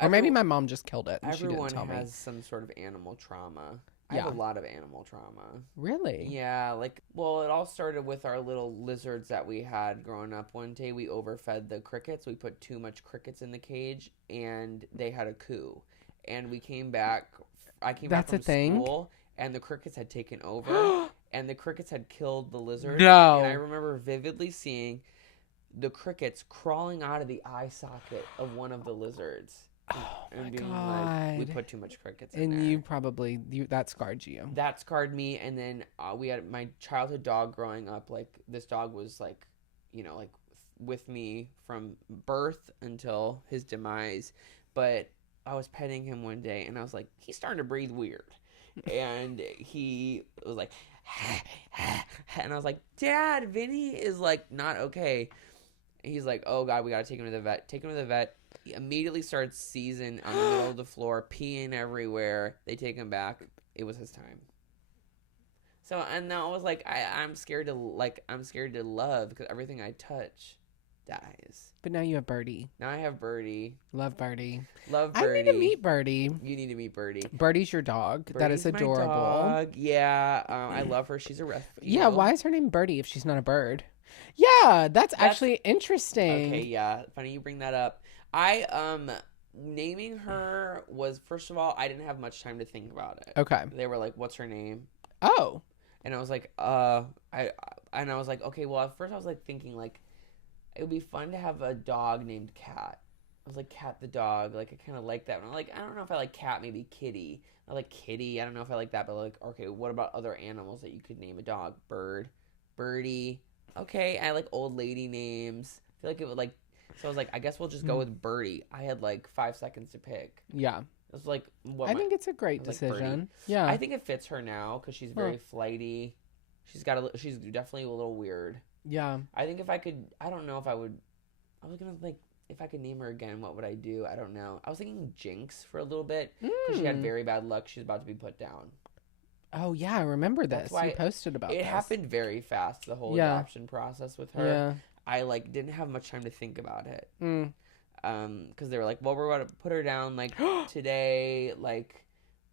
Or maybe my mom just killed it and she didn't tell me. Everyone has some sort of animal trauma. I have a lot of animal trauma. Really? Yeah, it all started with our little lizards that we had growing up. One day we overfed the crickets. We put too much crickets in the cage, and they had a coup. And we came back. I came back from school, and the crickets had taken over, and the crickets had killed the lizard. No. And I remember vividly seeing the crickets crawling out of the eye socket of one of the lizards. And being God. We put too much crickets in there. And you probably, that scarred you. That scarred me, and then we had my childhood dog growing up. This dog was with me from birth until his demise. But I was petting him one day, and I was like, he's starting to breathe weird. And he was like, and I was like, Dad, Vinny is not okay. And he's like, oh God, we gotta take him to the vet. Take him to the vet. He immediately starts seizing on the middle of the floor, peeing everywhere. They take him back. It was his time. So, and now I was like, I'm scared to love because everything I touch dies. But now you have Birdie. Now I have Birdie. Love Birdie. Love Birdie. I need to meet Birdie. You need to meet Birdie. Birdie's your dog. Birdie's that is adorable. My dog. Yeah, I love her. She's a rescue. Yeah, why is her name Birdie if she's not a bird? Yeah, that's actually interesting. Okay, yeah. Funny you bring that up. Naming her was, first of all, I didn't have much time to think about it. Okay. They were like, what's her name? Oh. And I was like, okay, well, at first I was thinking it would be fun to have a dog named Cat. I was like, Cat the dog. I kind of like that. And I'm like, I don't know if I like Cat, maybe Kitty. I like Kitty. I don't know if I like that, but okay, what about other animals that you could name a dog? Bird, Birdie. Okay, I like old lady names. I feel like it would so I was like, I guess we'll just go with Birdie. I had 5 seconds to pick. Yeah. It was I think it's a great decision. Yeah. I think it fits her now because she's very flighty. She's definitely a little weird. Yeah. I think if I could, I don't know if I would, I was going to if I could name her again, what would I do? I don't know. I was thinking Jinx for a little bit because she had very bad luck. She's about to be put down. Oh, yeah. I remember this. You posted about this. It happened very fast, the whole adoption process with her. Yeah. I didn't have much time to think about it. Because they were like, well, we're going to put her down today.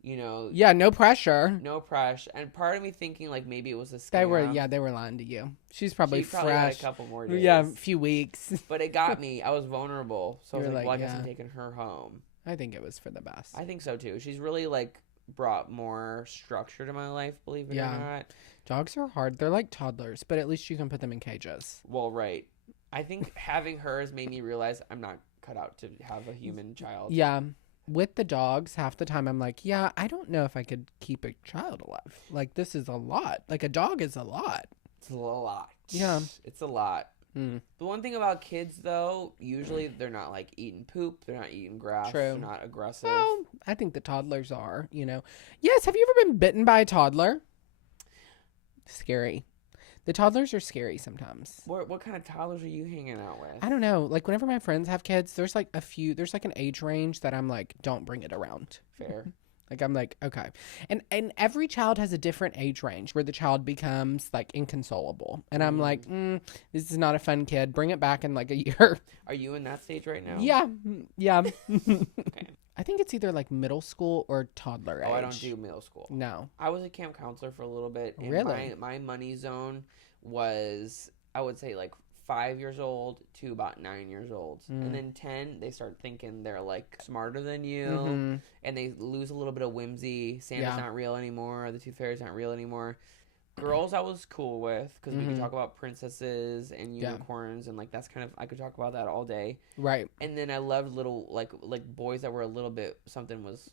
You know, Yeah, no pressure. no pressure. And part of me thinking like maybe it was a scam. They were lying to you. She's probably She probably fresh. had a couple more days. Yeah, a few weeks. But it got me. I was vulnerable. So I was You're like, like, well, I guess I'm yeah. taking her home. I think it was for the best. I think so too. She's really like brought more structure to my life, believe it or not. Dogs are hard. They're like toddlers, but at least you can put them in cages. Well, right. I think having her has made me realize I'm not cut out to have a human child. Yeah. With the dogs, half the time I'm like, yeah, I don't know if I could keep a child alive. Like, this is a lot. Like, a dog is a lot. It's a lot. Yeah. It's a lot. Mm. The one thing about kids, though, usually they're not like eating poop. They're not eating grass. True. They're not aggressive. Well, I think the toddlers are, you know. Yes, have you ever been bitten by a toddler? Scary. The toddlers are scary sometimes. What kind of toddlers are you hanging out with? I don't know. Like, whenever my friends have kids, there's like an age range that I'm like, don't bring it around. Fair. Like, I'm like, okay. And every child has a different age range where the child becomes like inconsolable. And I'm like, this is not a fun kid. Bring it back in like a year. Are you in that stage right now? Yeah. Yeah. Okay. I think it's either like middle school or toddler age. Oh, I don't do middle school. No. I was a camp counselor for a little bit. And Really? My money zone was, I would say, like 5 years old to about 9 years old. And then 10, they start thinking they're like smarter than you. Mm-hmm. And they lose a little bit of whimsy. Santa's not real anymore. The Tooth Fairy's not real anymore. Girls I was cool with because we could talk about princesses and unicorns and like that's kind of I could talk about that all day. Right. And then I loved little like boys that were a little bit something was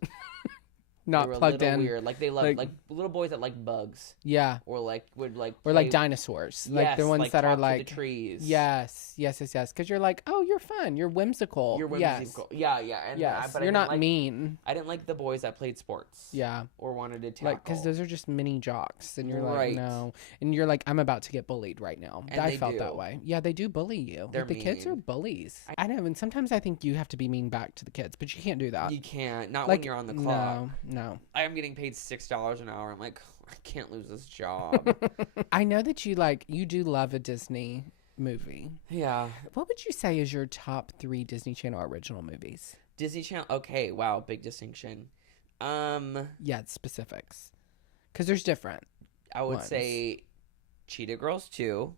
Not they were plugged a little in. weird. Like they loved like little boys that like bugs. Yeah. Or like would like Or like dinosaurs. Like the ones that are like the trees. Yes. Because you're like, oh, you're fun. You're whimsical. You're whimsical. Yes. Yeah. And yes. but you're not mean. I didn't like the boys that played sports. Yeah. Or wanted to tackle. Like, because those are just mini jocks. And you're Right. like, no. And you're like, I'm about to get bullied right now. And I they felt do. that way. Yeah, they do bully you. They're Like, the kids mean. are bullies. I know. And sometimes I think you have to be mean back to the kids, but you can't do that. You can't. Not like, when you're on the clock. No. I am getting paid $6 an hour. I'm like, I can't lose this job. I know that you do love a Disney movie. Yeah. What would you say is your top 3 Disney Channel original movies? Disney Channel. Okay. Wow. Big distinction. Yeah, specifics. Because there's different. I would ones. say Cheetah Girls 2.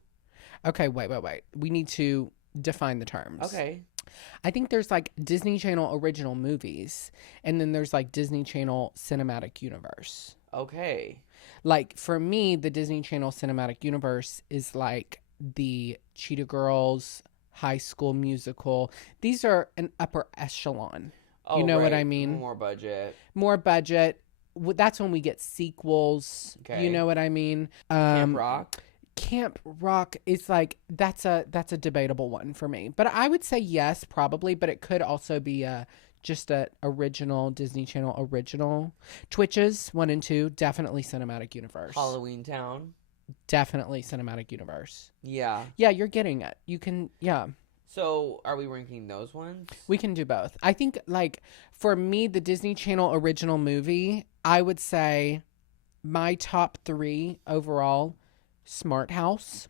Okay, wait. We need to define the terms. Okay. I think there's like Disney Channel original movies, and then there's like Disney Channel Cinematic Universe. Okay. Like for me, the Disney Channel Cinematic Universe is like the Cheetah Girls, High School Musical. These are an upper echelon. Oh, You know what right. I mean? More budget. More budget. That's when we get sequels. Okay. You know what I mean? Camp Rock. Camp Rock is like that's a debatable one for me. But I would say yes, probably, but it could also be just a original Disney Channel original. Twitches 1 and 2, definitely Cinematic Universe. Halloween Town. Definitely Cinematic Universe. Yeah. Yeah, you're getting it. You can So, are we ranking those ones? we can do both. I think like for me the Disney Channel original movie, I would say my top 3 overall, Smart House.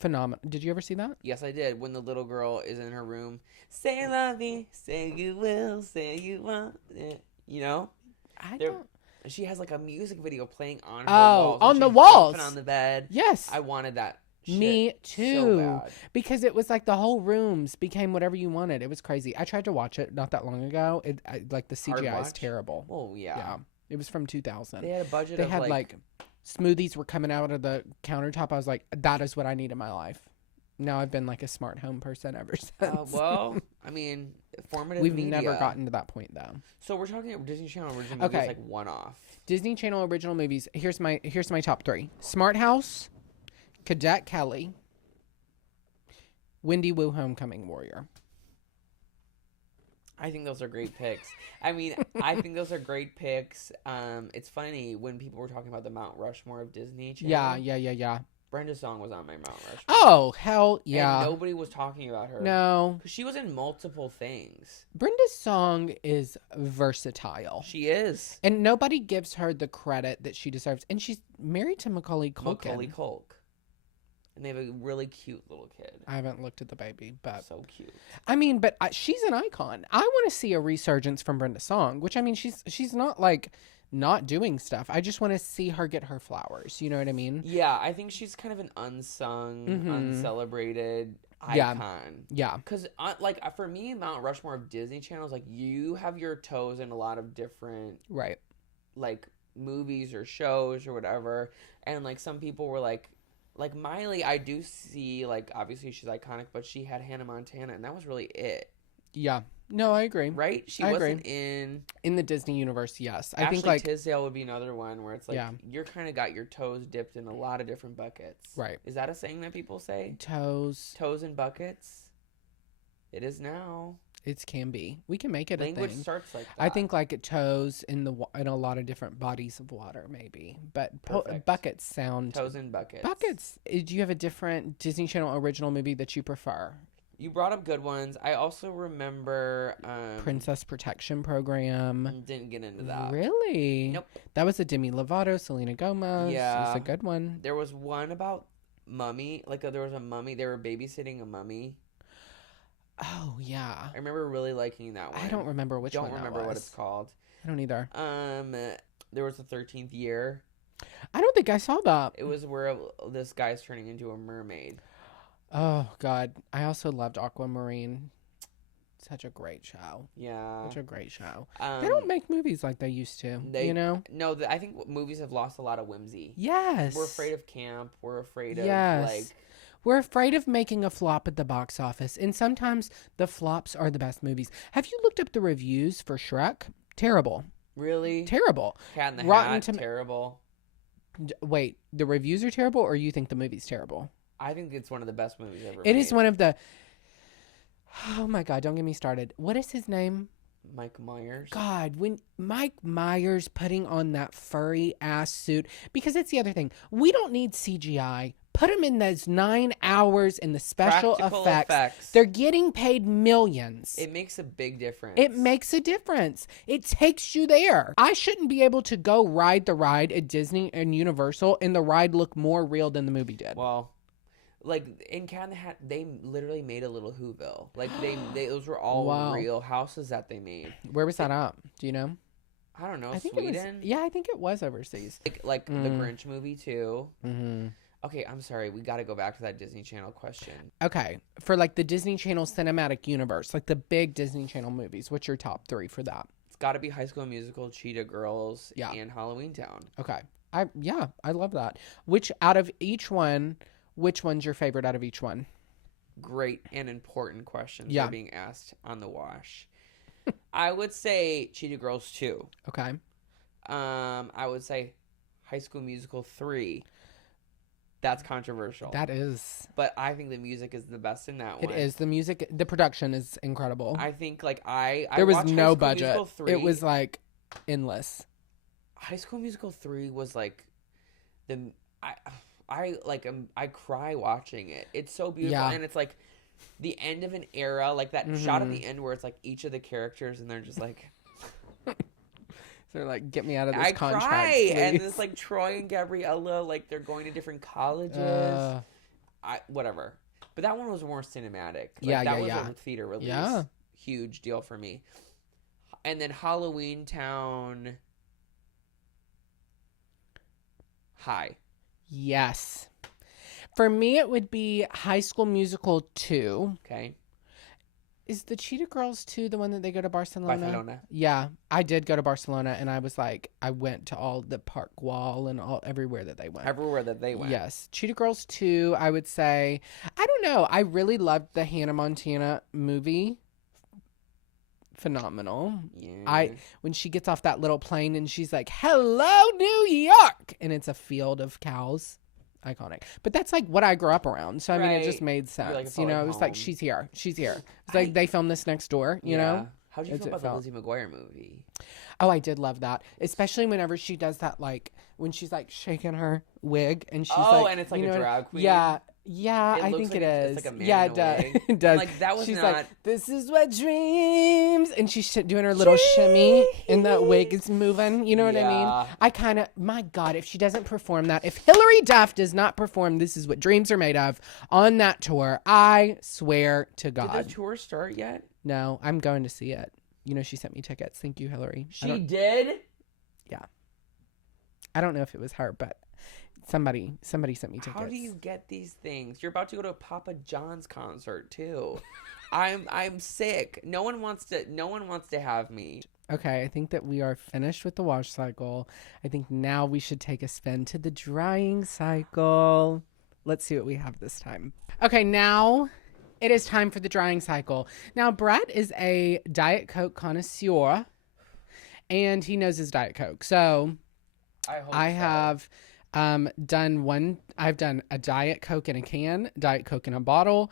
Phenomenal. Did you ever see that? Yes, I did. When the little girl is in her room, say love me, say you will, say you want it. You know? I They're- don't. She has like a music video playing on her Oh, walls. on and the she's walls. jumping on the bed. Yes. I wanted that. Shit Me so too. bad. Because it was like the whole rooms became whatever you wanted. It was crazy. I tried to watch it not that long ago. Like the Hard CGI is watch? terrible. Oh, yeah. Yeah. It was from 2000. They had a budget They of had like smoothies were coming out of the countertop. I was like, that is what I need in my life. Now I've been like a smart home person ever since. well, I mean, formative We've media. never gotten to that point though. So we're talking about Disney Channel original movies, Okay. like one-off. Disney Channel original movies. Here's my top 3. Smart House, Cadet Kelly, Wendy Wu Homecoming Warrior. I think those are great picks. I mean, I think those are great picks. It's funny when people were talking about the Mount Rushmore of Disney Channel. Yeah. Brenda's song was on my Mount Rushmore. Oh, hell yeah. And nobody was talking about her. No. Because she was in multiple things. Brenda's song is versatile. She is. And nobody gives her the credit that she deserves. And she's married to Macaulay Culkin. Macaulay Culkin. And they have a really cute little kid. I haven't looked at the baby, but So cute. I mean, but she's an icon. I want to see a resurgence from Brenda Song, which I mean, she's not like not doing stuff. I just want to see her get her flowers. You know what I mean? Yeah, I think she's kind of an unsung, uncelebrated icon. Yeah. Because, like, for me, Mount Rushmore of Disney channels, like, you have your toes in a lot of different, Right. like, movies or shows or whatever. And, like, some people were like Miley, I do see, like, obviously she's iconic, but she had Hannah Montana, and that was really it. Yeah. No, I agree. Right? She I wasn't agree. In the Disney universe, yes. I Ashley think like Tisdale would be another one where it's like you're kind of got your toes dipped in a lot of different buckets. Right. Is that a saying that people say? Toes in buckets? It is now. It can be. We can make it Language a thing. starts like that. I think like toes in a lot of different bodies of water, maybe. But buckets sound toes in buckets. Buckets. Do you have a different Disney Channel original movie that you prefer? You brought up good ones. I also remember Princess Protection Program. Didn't get into that. Really? Nope. That was a Demi Lovato, Selena Gomez. Yeah, it was a good one. There was one about mummy. Like there was a mummy. They were babysitting a mummy. Oh yeah. I remember really liking that one. I don't remember which one. Don't remember what it's called. I don't either. There was the 13th year. I don't think I saw that. It was where this guy's turning into a mermaid. Oh God! I also loved Aquamarine. Such a great show. Yeah, such a great show. They don't make movies like they used to. You know? No, I think movies have lost a lot of whimsy. Yes, we're afraid of camp. We're afraid of like. We're afraid of making a flop at the box office, and sometimes the flops are the best movies. Have you looked up the reviews for Shrek? Terrible. Really? Terrible. Cat in the Hat. Terrible. Wait, the reviews are terrible, or you think the movie's terrible? I think it's one of the best movies ever It made. is one of the... Oh my God, don't get me started. What is his name? Mike Myers. God, when Mike Myers putting on that furry ass suit, because it's the other thing. We don't need CGI. Put him in those 9 hours in the special effects. They're getting paid millions. It makes a big difference. It makes a difference. It takes you there. I shouldn't be able to go ride the ride at Disney and Universal and the ride look more real than the movie did. Well, like in Cat in the Hat, they literally made a little Whoville. Like they those were all real houses that they made. Where was that at? Do you know? I don't know. I think Sweden? I think it was overseas. Like the Grinch movie too. Mm-hmm. Okay, I'm sorry. We got to go back to that Disney Channel question. Okay. For like the Disney Channel cinematic universe, like the big Disney Channel movies, what's your top 3 for that? It's got to be High School Musical, Cheetah Girls, and Halloween Town. Okay. I love that. Which out of each one, which one's your favorite out of each one? Great and important questions are being asked on the wash. I would say Cheetah Girls 2. Okay. I would say High School Musical 3. That's controversial. That is. But I think the music is the best in that one. It is. The music, the production is incredible. I think like there was no budget. It was like endless. High School Musical 3 was like I cry watching it. It's so beautiful and it's like the end of an era, like that shot at the end where it's like each of the characters and they're just like they're like, get me out of this contract. Cry. Please. And it's like Troy and Gabriella, like they're going to different colleges. Whatever. But that one was more cinematic. Like, that was a theater release. Yeah. Huge deal for me. And then Halloween Town. High. Yes. For me, it would be High School Musical 2. Okay. Is the Cheetah Girls 2 the one that they go to Barcelona? Barcelona. Yeah. I did go to Barcelona, and I was like, I went to all the Park Wall and everywhere that they went. Everywhere that they went. Yes. Cheetah Girls 2, I would say. I don't know. I really loved the Hannah Montana movie. Phenomenal. Yeah. When she gets off that little plane and she's like, hello, New York. And it's a field of cows. Iconic. But that's like what I grew up around. So, I mean, it just made sense. Like, you know, it was like, she's here. She's here. It's like they filmed this next door, you know? How did you feel about the Lizzie McGuire movie? Oh, I did love that. Especially whenever she does that, like, when she's like shaking her wig and she's like. and it's like a drag queen. Yeah. Yeah, I looks think like it it's is. like a man yeah, in it a does. wig. It does. Like, that was She's not- like, this is what dreams, and she's doing her little shimmy, and that wig is moving. You know what I mean? Yeah. I kind of, my God, if she doesn't perform that, if Hillary Duff does not perform "This Is What Dreams Are Made Of" on that tour, I swear to Did God, the tour start yet? no, I'm going to see it. You know, she sent me tickets. Thank you, Hillary. She did? I don't know if it was her, but somebody sent me tickets. How do you get these things? You're about to go to a Papa John's concert too. I'm sick. No one wants to have me. Okay, I think that we are finished with the wash cycle. I think now we should take a spin to the drying cycle. Let's see what we have this time. Okay, now it is time for the drying cycle. Now, Brett is a Diet Coke connoisseur, and he knows his Diet Coke. So I have done I've done a Diet Coke in a can, Diet Coke in a bottle,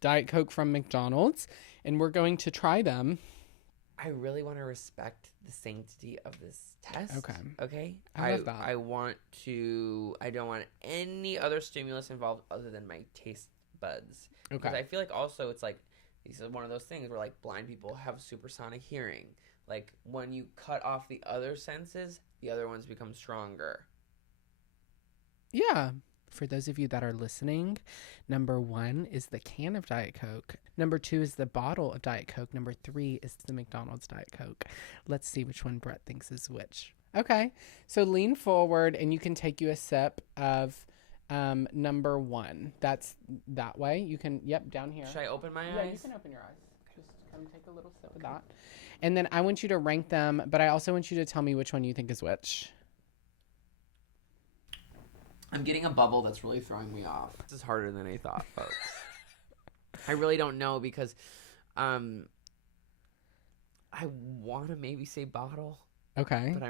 Diet Coke from McDonald's, and we're going to try them. I really want to respect the sanctity of this test. Okay. I love that. I don't want any other stimulus involved other than my taste buds. Because I feel like also it's like, this is one of those things where like blind people have supersonic hearing. Like when you cut off the other senses, the other ones become stronger. Yeah. For those of you that are listening, number 1 is the can of Diet Coke. Number 2 is the bottle of Diet Coke. Number 3 is the McDonald's Diet Coke. Let's see which one Brett thinks is which. Okay. So lean forward and you can take you a sip of number 1. That's that way. You can, down here. Should I open my eyes? Yeah, you can open your eyes. Just come take a little sip of that. And then I want you to rank them, but I also want you to tell me which one you think is which. I'm getting a bubble that's really throwing me off. This is harder than I thought, folks. I really don't know because I want to maybe say bottle. Okay. But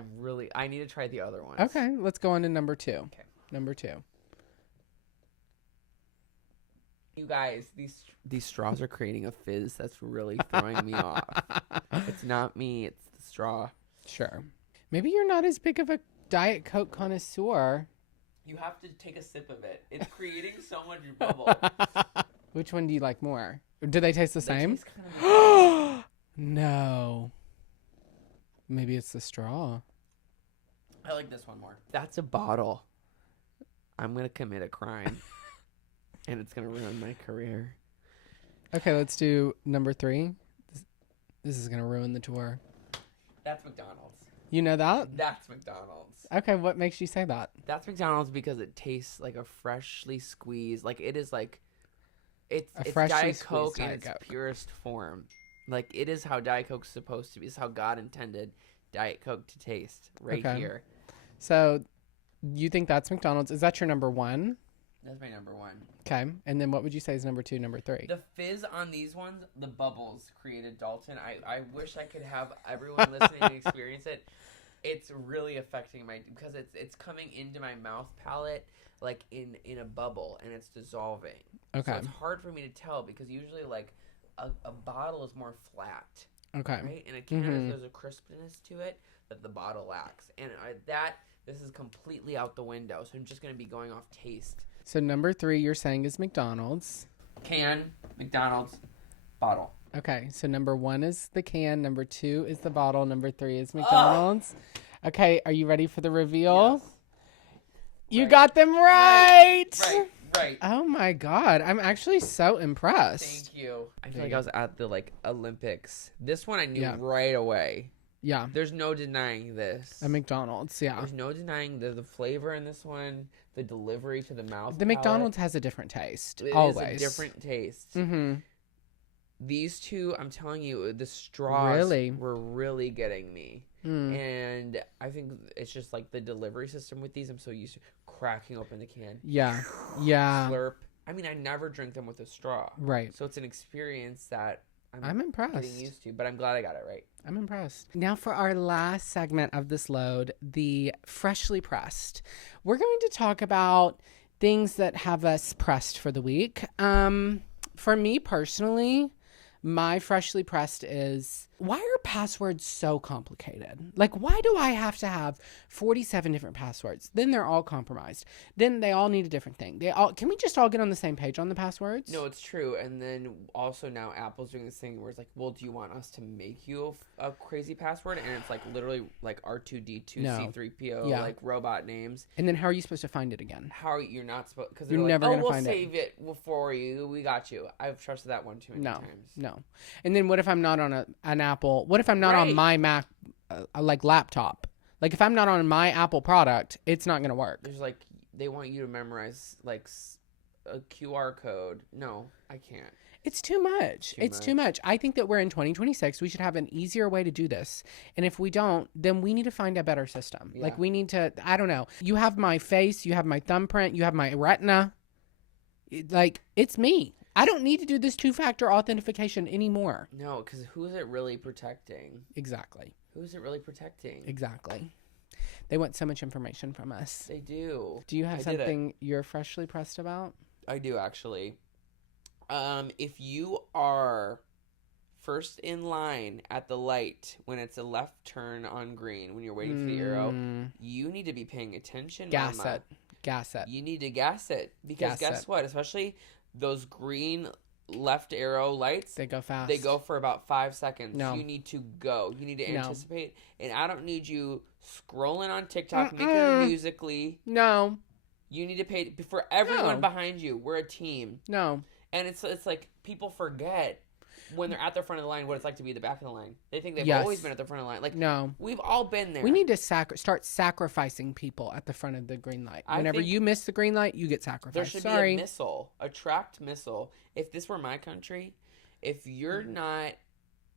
I need to try the other ones. Okay, let's go on to number 2. Okay. Number 2. You guys, these straws are creating a fizz that's really throwing me off. It's not me, it's the straw. Sure. Maybe you're not as big of a Diet Coke connoisseur. You have to take a sip of it. It's creating so much bubble. Which one do you like more? Do they taste the same? Taste kind of No. Maybe it's the straw. I like this one more. That's a bottle. I'm going to commit a crime. And it's going to ruin my career. Okay, let's do number 3. This is going to ruin the tour. That's McDonald's. You know that? That's McDonald's. Okay, what makes you say that? That's McDonald's because it tastes like a freshly squeezed, like it is like, it's Diet Coke in its purest form. Like it is how Diet Coke's supposed to be. It's how God intended Diet Coke to taste here. So you think that's McDonald's. Is that your number 1? That's my number 1. Okay. And then what would you say is number 2, number 3? The fizz on these ones, the bubbles created Dalton. I wish I could have everyone listening experience it. It's really affecting because it's coming into my mouth palate like in a bubble and it's dissolving. Okay. So it's hard for me to tell because usually like a bottle is more flat. Okay. Right? And a can there's a crispness to it that the bottle lacks. And this is completely out the window. So I'm just going to be going off taste. So number 3 you're saying is McDonald's. Can, McDonald's, bottle. Okay, so number 1 is the can, number 2 is the bottle, number 3 is McDonald's. Okay, are you ready for the reveal? Yes. You got them right! Right. Oh my God, I'm actually so impressed. Thank you. I feel like I was at the Olympics. This one I knew right away. Yeah. There's no denying this. A McDonald's, yeah. There's no denying the flavor in this one, the delivery to the mouth. The McDonald's has a different taste. It always. is a different taste. Mm-hmm. These two, I'm telling you, the straws were really getting me. And I think it's just like the delivery system with these. I'm so used to cracking open the can. Yeah. Slurp. I mean, I never drink them with a straw. Right. So it's an experience that I'm impressed. Getting used to, but I'm glad I got it right. I'm impressed. Now for our last segment of this load, the freshly pressed. We're going to talk about things that have us pressed for the week. For me personally, my freshly pressed is Why are passwords so complicated? Like, why do I have to have 47 different passwords? Then they're all compromised. Then they all need a different thing. Can we just all get on the same page on the passwords? No, it's true. And then also now Apple's doing this thing where it's like, well, do you want us to make you a crazy password? And it's like literally like R2D2, No. C3PO, Yeah. like robot names. And then how are you supposed to find it again? How are you're not supposed? Because You're they're never like, gonna we'll find it. save it for you. We got you. I've trusted that one too many times. No. And then what if I'm not on an Apple? What if I'm not on my Mac, like laptop? Like if I'm not on my Apple product, it's not going to work. There's like, they want you to memorize like a QR code. No, I can't. It's too much. It's too much. I think that we're in 2026. We should have an easier way to do this. And if we don't, then we need to find a better system. Yeah. Like we need to, I don't know. You have my face, you have my thumbprint, you have my retina. Like it's me. I don't need to do this 2-factor authentication anymore. No, because who is it really protecting? Exactly. Who is it really protecting? Exactly. They want so much information from us. They do. Do you have something you're freshly pressed about? I do, actually. If you are first in line at the light when it's a left turn on green, when you're waiting for the arrow, you need to be paying attention. Gas mama. it. Gas it. You need to gas it. Because guess what? Especially those green left arrow lights. They go fast. They go for about 5 seconds. No. You need to go. You need to No. anticipate. And I don't need you scrolling on TikTok, making it musically. No. You need to pay for everyone behind you. We're a team. No. And it's like people forget when they're at the front of the line what it's like to be at the back of the line. They think they've Yes. always been at the front of the line. Like, No. we've all been there. We need to start sacrificing people at the front of the green light. Whenever you miss the green light, you get sacrificed. There should be a missile, a tracked missile. If this were my country, if you're not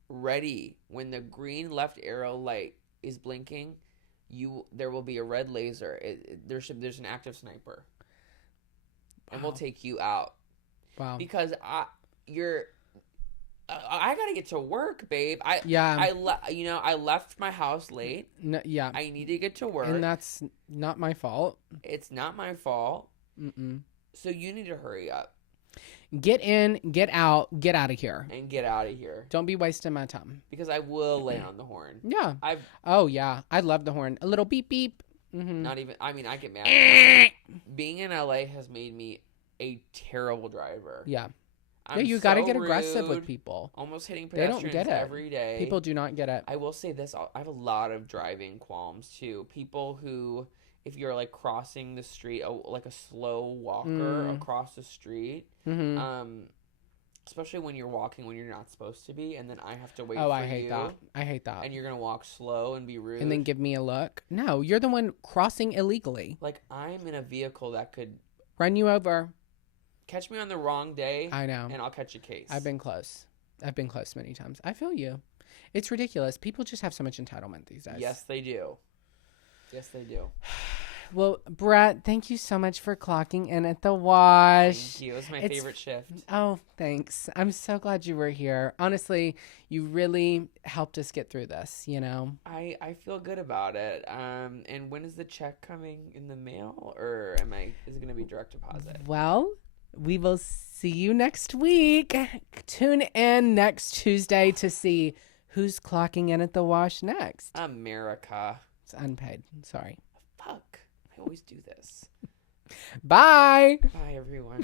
ready when the green left arrow light is blinking, there will be a red laser. There's an active sniper, and we'll take you out. Wow. Because I gotta get to work, babe. I left my house late. No, yeah. I need to get to work, and that's not my fault. It's not my fault. Mm-mm. So you need to hurry up. Get in, get out of here. And get out of here. Don't be wasting my time. Because I will lay on the horn. Yeah. Oh, yeah. I love the horn. A little beep, beep. Mm-hmm. Not even, I get mad. Being in LA has made me a terrible driver. Yeah. I'm you got to get rude, aggressive with people. Almost hitting They pedestrians don't get it. every day. People do not get it. I will say this. I have a lot of driving qualms, too. People who, if you're, like, crossing the street, like a slow walker across the street, especially when you're walking when you're not supposed to be, and then I have to wait for you. Oh, I hate that. I hate that. And you're going to walk slow and be rude. And then give me a look. No, you're the one crossing illegally. Like, I'm in a vehicle that could run you over. Catch me on the wrong day. I know. And I'll catch a case. I've been close many times. I feel you. It's ridiculous. People just have so much entitlement these days. Yes, they do. Yes, they do. Well, Brett, thank you so much for clocking in at the wash. Thank you. It was my favorite shift. Oh, thanks. I'm so glad you were here. Honestly, you really helped us get through this, you know? I feel good about it. And when is the check coming in the mail? Or is it going to be direct deposit? Well, we will see you next week. Tune in next Tuesday to see who's clocking in at the wash next. America. It's unpaid. Sorry. Fuck. I always do this. Bye. Bye, everyone.